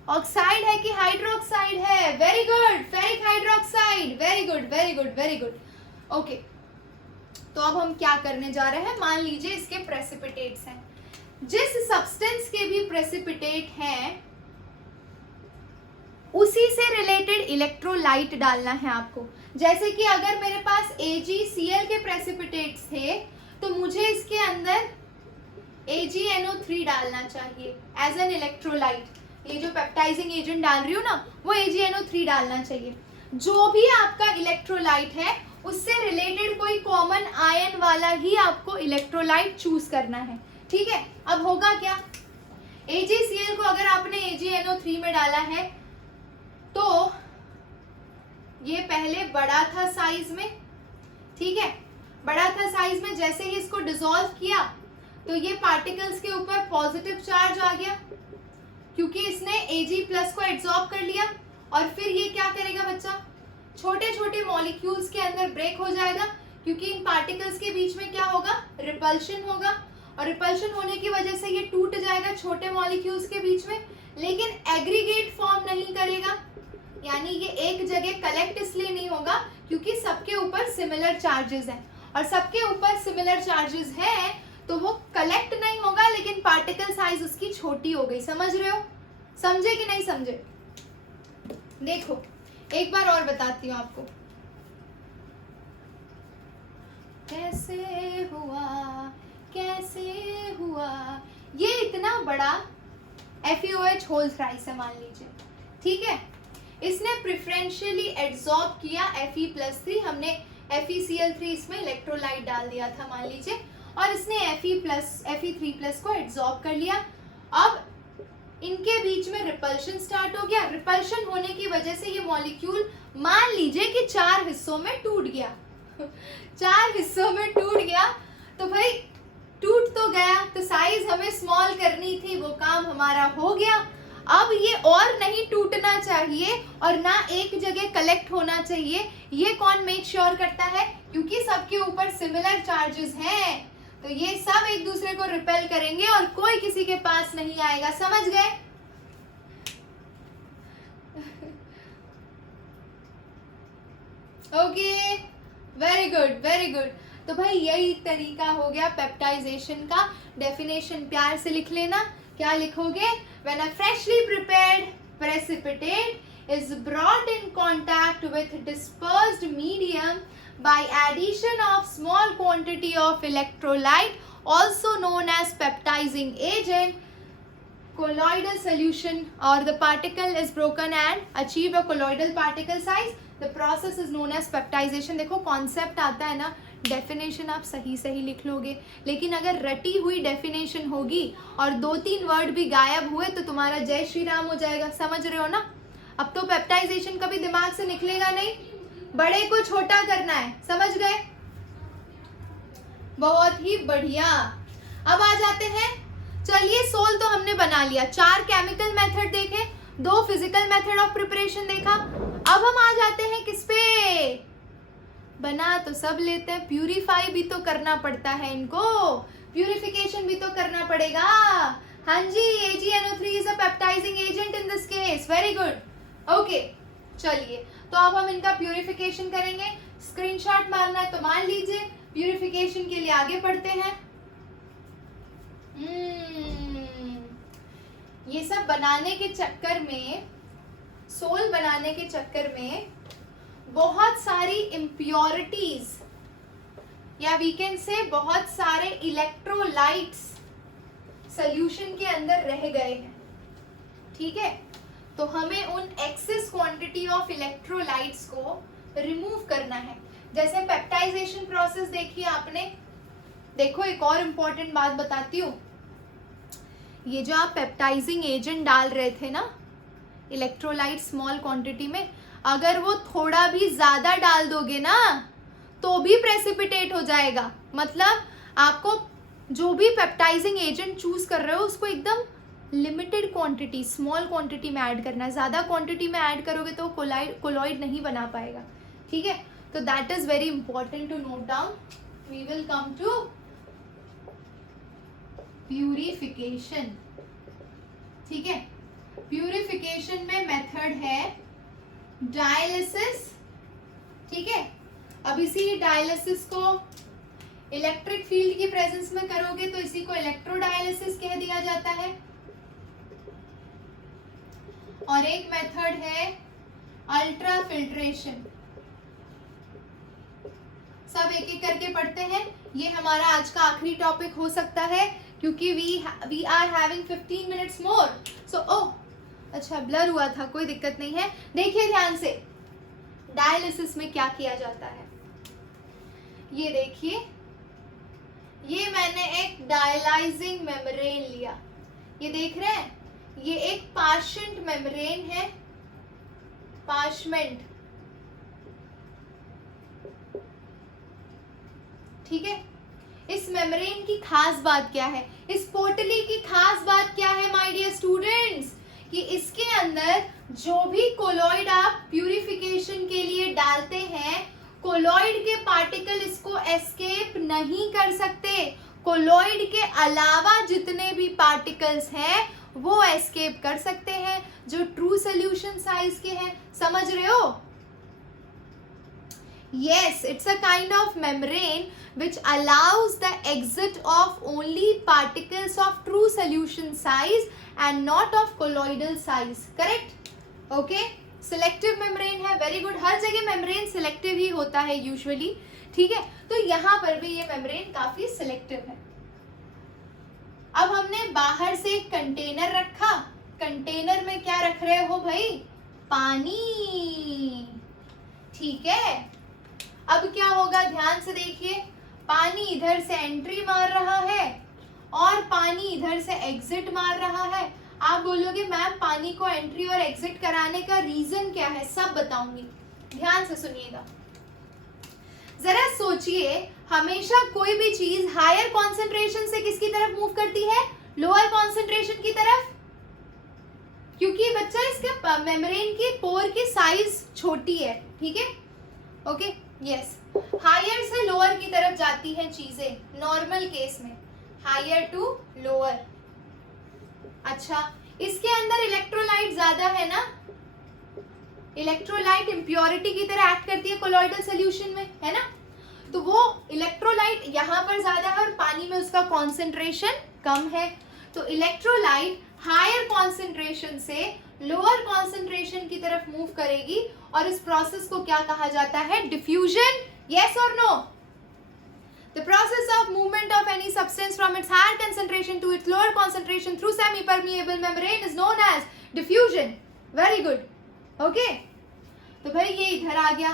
ऑक्साइड है कि हाइड्रोक्साइड है? Very good, ferric hydroxide. Very good very good very good. Okay, तो अब हम क्या करने जा रहे हैं? मान लीजिए इसके प्रेसिपिटेट्स हैं। जिस सब्सटेंस के भी प्रेसिपिटेट हैं उसी से रिलेटेड इलेक्ट्रोलाइट डालना है आपको। जैसे कि अगर मेरे पास AgCl के प्रेसिपिटेट्स थे तो मुझे इसके अंदर AgNO3 डालना चाहिए एज एन इलेक्ट्रोलाइट। ये जो पेप्टाइजिंग एजेंट डाल रही हूँ ना, वो AgNO3 डालना चाहिए। जो भी आपका इलेक्ट्रोलाइट है उससे रिलेटेड कोई कॉमन आयन वाला ही आपको इलेक्ट्रोलाइट चूज करना है, ठीक है। अब होगा क्या? AgCl को अगर आपने AgNO3 में डाला है तो ये पहले बड़ा था साइज में, ठीक है, बड़ा था साइज में। जैसे ही इसको डिसॉल्व किया तो ये पार्टिकल्स के ऊपर पॉजिटिव चार्ज आ गया क्योंकि इसने Ag+ को एब्जॉर्ब कर लिया। और फिर ये क्या करेगा बच्चा? छोटे छोटे मॉलिक्यूल्स के अंदर ब्रेक हो जाएगा क्योंकि इन पार्टिकल्स के बीच में क्या होगा? रिपल्शन होगा। और रिपल्शन होने की वजह से ये टूट जाएगा छोटे मॉलिक्यूल्स के बीच में, लेकिन एग्रीगेट फॉर्म नहीं करेगा। यानी ये एक जगह कलेक्ट इसलिए नहीं होगा क्योंकि सबके ऊपर सिमिलर चार्जेस हैं, और सबके ऊपर सिमिलर चार्जेस हैं तो वो कलेक्ट नहीं होगा, लेकिन पार्टिकल साइज उसकी छोटी हो गई। समझ रहे हो? समझे कि नहीं समझे? देखो एक बार और बताती हूँ आपको। कैसे हुआ कैसे हुआ, ये इतना बड़ा FeOH होल थ्राइस है मान लीजिए, ठीक है। इसने प्रिफरेंशियली एब्जॉर्ब किया Fe+3, हमने FeCl3 इसमें इलेक्ट्रोलाइट डाल दिया था मान लीजिए, और इसने Fe3+ को एब्जॉर्ब कर लिया। अब इनके बीच में रिपल्शन स्टार्ट हो गया। रिपल्शन होने की वजह से ये मॉलिक्यूल मान लीजिए कि 4 हिस्सों में टूट गया 4 हिस्सों में टूट गया। तो भाई टूट तो गया, तो साइज हमें स्मॉल करनी थी, वो काम हमारा हो गया। अब ये और नहीं टूटना चाहिए और ना एक जगह कलेक्ट होना चाहिए। ये कौन मेक श्योर करता है? क्योंकि सबके ऊपर सिमिलर चार्जेस हैं तो ये सब एक दूसरे को रिपेल करेंगे और कोई किसी के पास नहीं आएगा। समझ गए? Okay, very good very good. तो भाई यही तरीका हो गया पेप्टाइजेशन का। डेफिनेशन प्यार से लिख लेना। क्या लिखोगे? When a freshly prepared precipitate is brought in contact with dispersed medium by addition of small quantity of electrolyte, also known as peptizing agent, colloidal solution or the particle is broken and achieve a colloidal particle size. The process is known as peptization. देखो कॉन्सेप्ट आता है ना, डेफिनेशन आप सही सही लिख लोगे, लेकिन अगर रटी हुई डेफिनेशन होगी और 2-3 वर्ड भी गायब हुए तो तुम्हारा जय श्री राम हो जाएगा। समझ रहे हो ना? अब तो पेप्टाइजेशन कभी दिमाग से निकलेगा नहीं, बड़े को छोटा करना है। समझ गए? बहुत ही बढ़िया। अब आ जाते हैं, चलिए सोल तो हमने बना लिया, 4 केमिकल मेथड देखे, 2 फिजिकल मेथड ऑफ प्रिपरेशन देखा। अब हम आ जाते हैं किस पे? बना तो सब लेते हैं, प्यूरिफाई भी तो करना पड़ता है इनको, प्यूरिफिकेशन भी तो करना पड़ेगा। हाँ जी, AgNO3 is a peptising agent in this case. Very good. Okay, चलिए तो अब हम इनका प्यूरिफिकेशन करेंगे। स्क्रीनशॉट मारना है तो मान लीजिए, प्यूरिफिकेशन के लिए आगे बढ़ते हैं। ये सब बनाने के चक्कर में, सोल बनाने के चक्कर में बहुत सारी इम्प्योरिटीज या वी कैन से बहुत सारे इलेक्ट्रोलाइट्स सॉल्यूशन के अंदर रह गए हैं, ठीक है। तो हमें उन एक्सेस क्वांटिटी ऑफ इलेक्ट्रोलाइट्स को रिमूव करना है। जैसे पेप्टाइजेशन प्रोसेस देखिए आपने। देखो एक और इम्पोर्टेंट बात बताती हूँ, ये जो आप पेप्टाइजिंग एजेंट डाल रहे थे ना इलेक्ट्रोलाइट स्मॉल क्वांटिटी में, अगर वो थोड़ा भी ज्यादा डाल दोगे ना तो भी प्रेसिपिटेट हो जाएगा। मतलब आपको जो भी पेप्टाइजिंग एजेंट चूज कर रहे हो उसको एकदम लिमिटेड क्वांटिटी, स्मॉल क्वांटिटी में ऐड करना है। ज़्यादा क्वांटिटी में ऐड करोगे तो कोलॉइड नहीं बना पाएगा। ठीक है, तो that is very important to note down. We will come to purification. ठीक है, प्यूरिफिकेशन में मेथड है डायलिसिस। ठीक है, अब इसी डायलिसिस को इलेक्ट्रिक फील्ड की प्रेजेंस में करोगे तो इसी को इलेक्ट्रोडायलिसिस कह दिया जाता है। और एक मेथड है अल्ट्रा फिल्ट्रेशन। सब एक एक करके पढ़ते हैं। ये हमारा आज का आखिरी टॉपिक हो सकता है क्योंकि we are having 15 minutes more. So अच्छा ब्लर हुआ था, कोई दिक्कत नहीं है। देखिए ध्यान से, डायलिसिस में क्या किया जाता है। ये देखिए, ये मैंने एक डायलाइजिंग मेम्ब्रेन लिया। ये देख रहे हैं, ये एक पार्शेंट मेम्ब्रेन है, पार्चमेंट। ठीक है, इस मेम्ब्रेन की खास बात क्या है, इस पोटली की खास बात क्या है माय डियर स्टूडेंट्स, कि इसके अंदर जो भी कोलॉइड आप प्यूरिफिकेशन के लिए डालते हैं, कोलॉइड के पार्टिकल इसको एस्केप नहीं कर सकते। कोलॉइड के अलावा जितने भी पार्टिकल्स हैं वो एस्केप कर सकते हैं, जो ट्रू सोल्यूशन साइज के हैं। समझ रहे हो? Yes, it's a kind of membrane which allows the exit of only particles of true solution size and not of colloidal size. Correct? Okay? Selective membrane है, very good. हर जगह membrane selective ही होता है usually. ठीक है, तो यहाँ पर भी ये membrane काफी selective है। अब हमने बाहर से एक कंटेनर रखा। कंटेनर में क्या रख रहे हो भाई? पानी। ठीक है, अब क्या होगा, ध्यान से देखिए। पानी इधर से एंट्री मार रहा है और पानी इधर से एग्जिट मार रहा है। आप बोलोगे मैम पानी को एंट्री और एग्जिट कराने का रीजन क्या है? सब बताऊंगी, ध्यान से सुनिएगा। जरा सोचिए, हमेशा कोई भी चीज हायर कॉन्सेंट्रेशन से किसकी तरफ मूव करती है? लोअर कॉन्सेंट्रेशन की तरफ, क्योंकि बच्चा इसके मेम्ब्रेन की पोर की साइज छोटी है। ठीक है, ओके, यस। हायर से लोअर की तरफ जाती हैं चीजें नॉर्मल केस में, हायर टू लोअर। अच्छा, इसके अंदर इलेक्ट्रोलाइट ज्यादा है ना, इलेक्ट्रोलाइट इम्प्योरिटी की तरह एक्ट करती है कोलॉइडल सॉल्यूशन में, है ना। तो वो इलेक्ट्रोलाइट यहाँ पर ज्यादा है और पानी में उसका कॉन्सेंट्रेशन कम है। तो इलेक्ट्रोलाइट हायर कॉन्सेंट्रेशन से लोअर कॉन्सेंट्रेशन की तरफ मूव करेगी और इस प्रोसेस को क्या कहा जाता है? डिफ्यूजन। यस और no? The process of movement of any substance from its higher concentration to its lower concentration through semi-permeable membrane is known as diffusion. Very good. Okay? तो भाई ये इधर आ गया।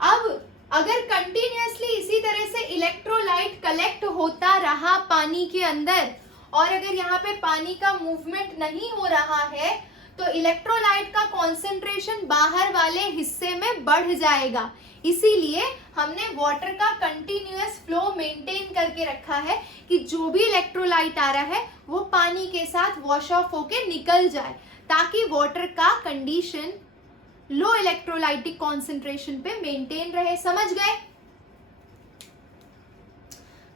अब अगर कंटिन्यूअसली इसी तरह से इलेक्ट्रोलाइट कलेक्ट होता रहा पानी के अंदर और अगर यहाँ पे पानी का मूवमेंट नहीं हो रहा है तो इलेक्ट्रोलाइट का कॉन्सेंट्रेशन बाहर वाले हिस्से में बढ़ जाएगा। इसीलिए हमने वाटर का कंटिन्यूअस फ्लो मेंटेन करके रखा है कि जो भी इलेक्ट्रोलाइट आ रहा है वो पानी के साथ वॉश ऑफ होके निकल जाए, ताकि वाटर का कंडीशन लो इलेक्ट्रोलाइटिक कॉन्सेंट्रेशन पे मेंटेन रहे। समझ गए?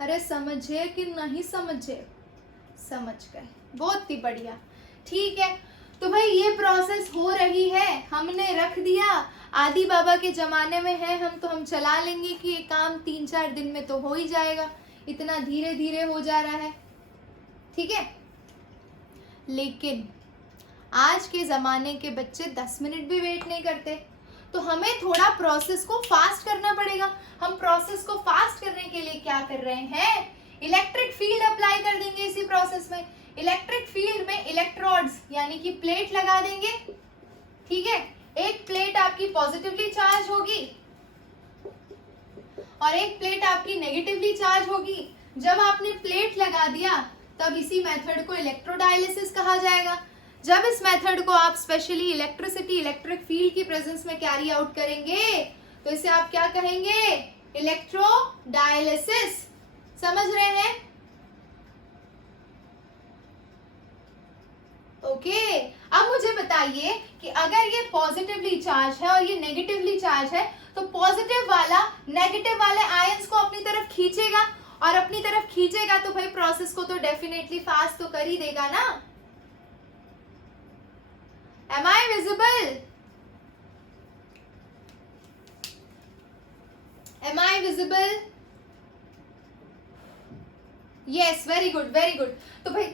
अरे समझे कि नहीं समझे? समझ गए, बहुत ही बढ़िया। ठीक है, तो भाई ये प्रोसेस हो रही है, हमने रख दिया। आदि बाबा के जमाने में है हम, तो हम चला लेंगे कि ये काम 3-4 दिन में तो हो ही जाएगा, इतना धीरे धीरे हो जा रहा है। ठीक है, लेकिन आज के ज़माने के बच्चे 10 मिनट भी वेट नहीं करते, तो हमें थोड़ा प्रोसेस को फास्ट करना पड़ेगा। हम प्रोसेस को फास्ट करने के लिए क्या कर रहे हैं? इलेक्ट्रिक फील्ड अप्लाई कर देंगे इसी प्रोसेस में। इलेक्ट्रिक फील्ड में इलेक्ट्रोड्स यानी कि प्लेट लगा देंगे। ठीक है, एक प्लेट आपकी पॉजिटिवली चार्ज होगी और एक प्लेट आपकी नेगेटिवली चार्ज होगी। जब आपने प्लेट लगा दिया तब इसी मेथड को इलेक्ट्रोडायलिसिस कहा जाएगा। जब इस मेथड को आप स्पेशली इलेक्ट्रिसिटी, इलेक्ट्रिक फील्ड की प्रेजेंस में कैरी आउट करेंगे तो इसे आप क्या कहेंगे? इलेक्ट्रोडायलिसिस। समझ रहे हैं? ओके अब मुझे बताइए कि अगर ये पॉजिटिवली चार्ज है और ये नेगेटिवली चार्ज है, तो पॉजिटिव वाला नेगेटिव वाले आयंस को अपनी तरफ खींचेगा, और अपनी तरफ खींचेगा तो भाई प्रोसेस को तो डेफिनेटली फास्ट तो कर ही देगा ना। Am I visible? Am I visible? Yes, very good very good. तो भाई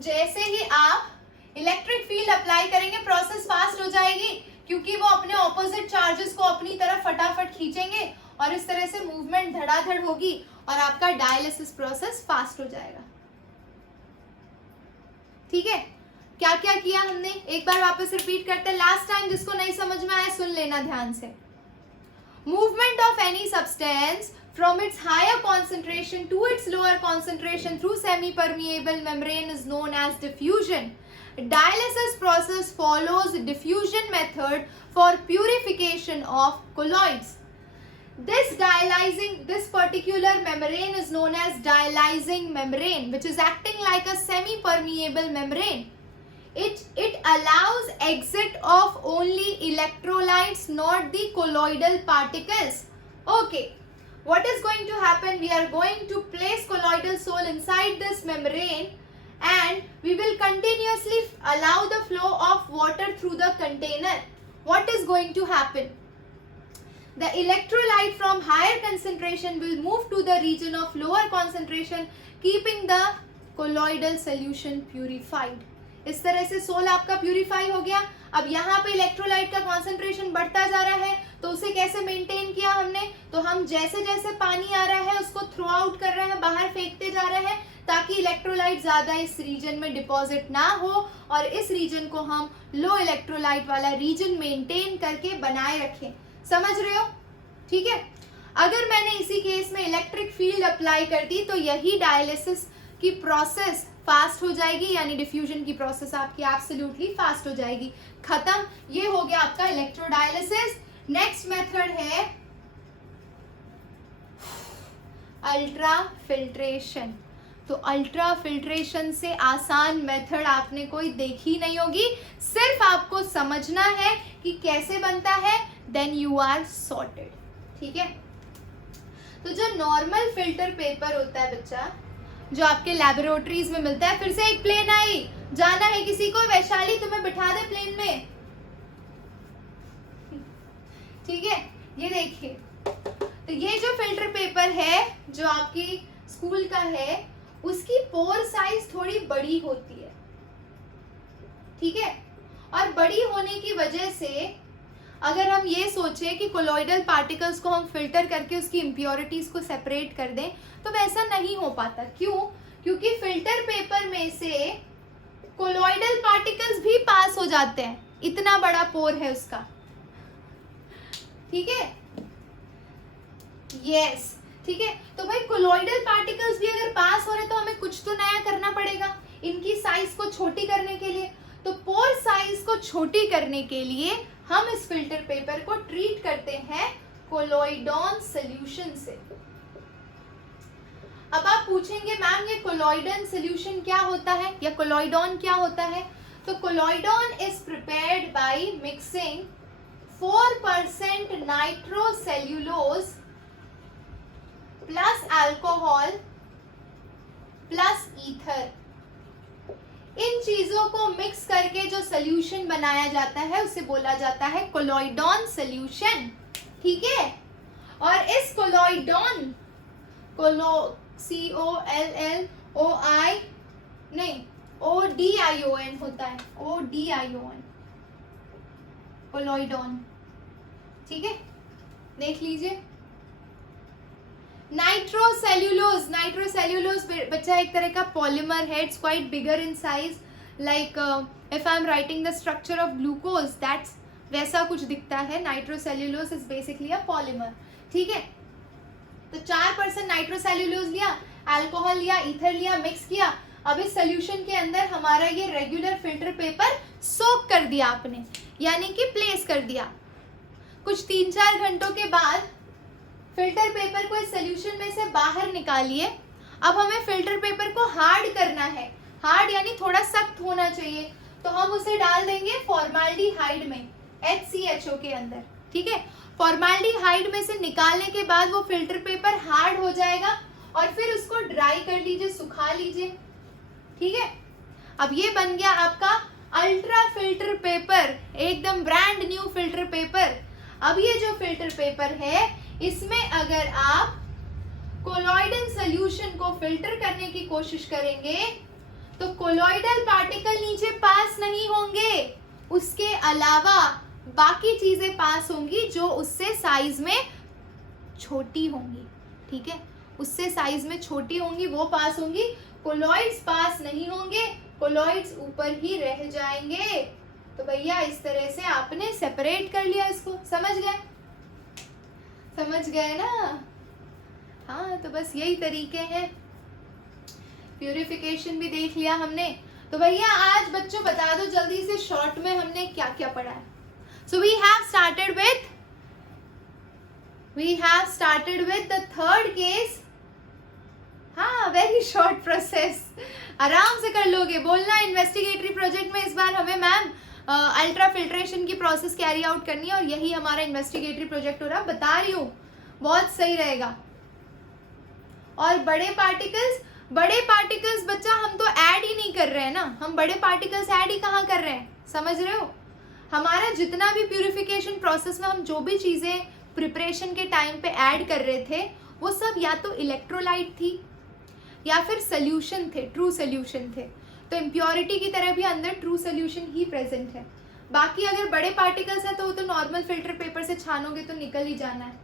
जैसे ही आप इलेक्ट्रिक फील्ड अप्लाई करेंगे प्रोसेस फास्ट हो जाएगी, क्योंकि वो अपने ऑपोजिट चार्जेस को अपनी तरफ फटाफट खींचेंगे और इस तरह से मूवमेंट धड़ाधड़ होगी और आपका डायलिसिस प्रोसेस फास्ट हो जाएगा। ठीक है, क्या क्या किया हमने एक बार वापस रिपीट करते हैं। लास्ट टाइम जिसको नहीं समझ में आया सुन लेना ध्यान से। Movement of any substance from its higher concentration to its lower concentration through semi-permeable membrane is known as diffusion. Dialysis process follows diffusion method for purification of colloids. This particular membrane is known as dialyzing membrane, which is acting like a semi-permeable membrane. It allows exit of only electrolytes, not the colloidal particles. Okay. What is going to happen? We are going to place colloidal soul inside this membrane and we will continuously allow the flow of water through the container. What is going to happen? The electrolyte from higher concentration will move to the region of lower concentration, keeping the colloidal solution purified. इस तरह से सोल आपका प्यूरिफाई हो गया। अब यहाँ पे इलेक्ट्रोलाइट का कॉन्सेंट्रेशन बढ़ता जा रहा है, तो उसे कैसे मेंटेन किया हमने? तो हम जैसे जैसे पानी आ रहा है उसको थ्रो आउट कर रहे हैं, बाहर फेंकते जा रहे हैं, ताकि इलेक्ट्रोलाइट ज्यादा इस रीजन में डिपॉजिट ना हो और इस रीजन को हम लो इलेक्ट्रोलाइट वाला रीजन मेंटेन करके बनाए रखें। समझ रहे हो? ठीक है, अगर मैंने इसी केस में इलेक्ट्रिक फील्ड अप्लाई कर दी तो यही डायलिसिस की प्रोसेस फास्ट हो जाएगी, यानी डिफ्यूजन की प्रोसेस आपकी एब्सोल्युटली फास्ट हो जाएगी। खत्म, ये हो गया आपका इलेक्ट्रोडायलिसिस। नेक्स्ट मेथड है अल्ट्रा फिल्ट्रेशन। तो अल्ट्रा फिल्ट्रेशन से आसान मेथड आपने कोई देखी नहीं होगी, सिर्फ आपको समझना है कि कैसे बनता है, देन यू आर सॉर्टेड। ठीक है, तो जो नॉर्मल फिल्टर पेपर होता है बच्चा, जो आपके लैबोरेटरीज में मिलता है, फिर से एक प्लेन आई, जाना है किसी को? वैशाली तुम्हें बिठा दे प्लेन में। ठीक है, ये देखिए, तो ये जो फिल्टर पेपर है जो आपकी स्कूल का है, उसकी पोर साइज थोड़ी बड़ी होती है। ठीक है, और बड़ी होने की वजह से अगर हम ये सोचें कि कोलॉइडल पार्टिकल्स को हम फिल्टर करके उसकी इम्प्योरिटीज को सेपरेट कर दें, तो वैसा नहीं हो पाता। क्यों? क्योंकि फिल्टर पेपर में से कोलॉइडल पार्टिकल्स भी पास हो जाते हैं, इतना बड़ा पोर है उसका। ठीक है, यस, ठीक है, तो भाई कोलॉइडल पार्टिकल्स भी अगर पास हो रहे तो हमें कुछ तो नया करना पड़ेगा इनकी साइज को छोटी करने के लिए। तो पोर साइज को छोटी करने के लिए हम इस फिल्टर पेपर को ट्रीट करते हैं कोलॉइडॉन सॉल्यूशन से। अब आप पूछेंगे मैम ये कोलॉइडन सॉल्यूशन क्या होता है या कोलॉइडॉन क्या होता है? तो collodion is prepared by mixing 4% nitrocellulose plus alcohol plus ether. इन चीजों को मिक्स करके जो सॉल्यूशन बनाया जाता है उसे बोला जाता है कोलॉइडॉन सॉल्यूशन। ठीक है, और इस कोलॉइडॉन COLLOI नहीं ODION होता है, ODION कोलॉइडॉन। ठीक है, देख लीजिए। नाइट्रोसेल्यूलोज, नाइट्रोसेल्यूलोज बच्चा एक तरह का पॉलीमर है, it's quite bigger in size, like if I am writing the structure of glucose, that's वैसा कुछ दिखता है। Nitrocellulose is basically a polymer. ठीक है, तो 4% नाइट्रोसेल्यूलोज लिया, अल्कोहल लिया, ईथर लिया, मिक्स किया। अब इस सोल्यूशन के अंदर हमारा ये रेगुलर फिल्टर पेपर सोक कर दिया आपने, यानी कि प्लेस कर दिया। कुछ 3-4 घंटों के बाद फिल्टर पेपर को इस सोल्यूशन में से बाहर निकालिए। अब हमें फिल्टर पेपर को हार्ड करना है, हार्ड यानी थोड़ा सख्त होना चाहिए, तो हम उसे डाल देंगे फॉर्माल्डिहाइड में, HCHO के अंदर, ठीक है। फॉर्माल्डिहाइड में से निकालने के बाद वो फिल्टर पेपर हार्ड हो जाएगा और फिर उसको ड्राई कर लीजिए, सुखा लीजिए, ठीक है। अब ये बन गया आपका अल्ट्रा फिल्टर पेपर, एकदम ब्रांड न्यू फिल्टर पेपर। अब ये जो फिल्टर पेपर है, इसमें अगर आप कोलॉइडल सॉल्यूशन को फिल्टर करने की कोशिश करेंगे तो कोलॉइडल पार्टिकल नीचे पास नहीं होंगे, उसके अलावा बाकी चीजें पास होंगी जो उससे साइज में छोटी होंगी, ठीक है, उससे साइज में छोटी होंगी, वो पास होंगी, कोलॉइड्स पास नहीं होंगे, कोलॉइड्स ऊपर ही रह जाएंगे। तो भैया इस तरह से आपने सेपरेट कर लिया इसको, समझ गए, समझ गए ना। हाँ, तो बस यही तरीके हैं। प्यूरिफिकेशन भी देख लिया हमने। तो भैया आज बच्चों बता दो जल्दी से शॉर्ट में हमने क्या क्या पढ़ा है। So we have started with the third case. हाँ, वेरी शॉर्ट प्रोसेस, आराम से कर लोगे। बोलना इन्वेस्टिगेटरी प्रोजेक्ट में इस बार हमें मैम अल्ट्रा फिल्ट्रेशन की प्रोसेस कैरी आउट करनी है और यही हमारा इन्वेस्टिगेटरी प्रोजेक्ट हो रहा है, बता रही हूँ, बहुत सही रहेगा। और बड़े पार्टिकल्स बच्चा हम तो ऐड ही नहीं कर रहे हैं ना, हम बड़े पार्टिकल्स ऐड ही कहाँ कर रहे हैं, समझ रहे हो। हमारा जितना भी प्यूरिफिकेशन प्रोसेस में हम जो भी चीज़ें प्रिपरेशन के टाइम पे ऐड कर रहे थे वो सब या तो इलेक्ट्रोलाइट थी या फिर सोल्यूशन थे, ट्रू सोल्यूशन थे। तो इम्प्योरिटी की तरह भी अंदर ट्रू सोल्यूशन ही प्रेजेंट है। बाकी अगर बड़े पार्टिकल्स हैं तो वो तो नॉर्मल फिल्टर पेपर से छानोगे तो निकल ही जाना है।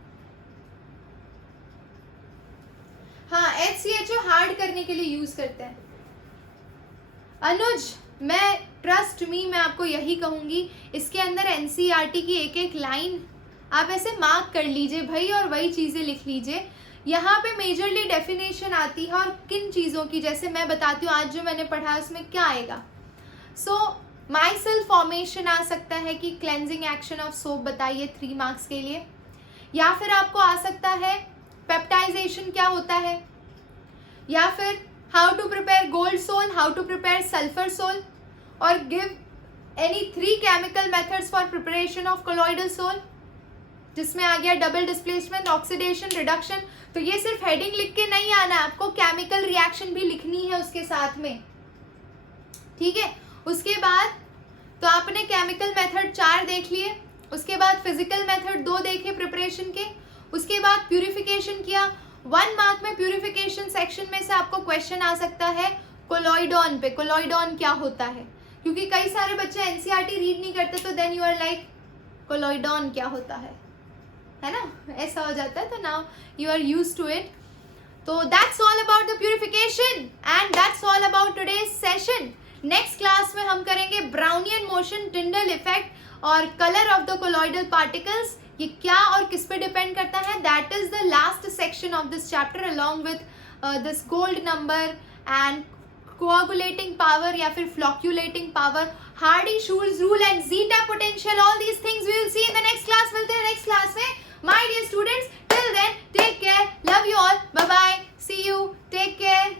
हाँ, HCHO हार्ड करने के लिए यूज करते हैं। अनुज, मैं ट्रस्ट मी, मैं आपको यही कहूंगी, इसके अंदर NCERT की एक एक लाइन आप ऐसे मार्क कर लीजिए भाई और वही चीजें लिख लीजिए। यहाँ पे मेजरली डेफिनेशन आती है और किन चीज़ों की, जैसे मैं बताती हूँ आज जो मैंने पढ़ा है उसमें क्या आएगा। सो माइसेल फॉर्मेशन आ सकता है कि क्लेंजिंग एक्शन ऑफ सोप बताइए 3 मार्क्स के लिए, या फिर आपको आ सकता है पेप्टाइजेशन क्या होता है, या फिर how to prepare gold sol, how to prepare sulphur sol, और give any 3 chemical methods for preparation of colloidal sol, जिसमें आ गया डबल डिस्प्लेसमेंट, ऑक्सीडेशन, रिडक्शन। तो ये सिर्फ हेडिंग लिख के नहीं आना है, आपको केमिकल रिएक्शन भी लिखनी है उसके साथ में, ठीक है। उसके बाद तो आपने केमिकल मेथड 4 देख लिए, उसके बाद फिजिकल मेथड 2 देखे प्रिपरेशन के, उसके बाद प्यूरिफिकेशन किया। 1 मार्क में प्यूरिफिकेशन सेक्शन में से आपको क्वेश्चन आ सकता है कोलॉइडॉन पे, कोलॉइडॉन क्या होता है, क्योंकि कई सारे बच्चे NCERT रीड नहीं करते, तो then you are like collodion क्या होता है ना, ऐसा हो जाता है। तो now you are used to it. तो that's all about the purification and that's all about today's session. Next class में हम करेंगे ब्राउनियन मोशन, टिंडल इफेक्ट और colour of the colloidal particles. ये क्या और किस पे डिपेंड करता है, that is the last section of this chapter along with this gold number and coagulating power या फिर floculating power, Hardy-Schulze rule and zeta potential, all these things we will see in the next class. मिलते हैं next class में my dear students. Till then, take care, love you all, bye bye, see you, take care.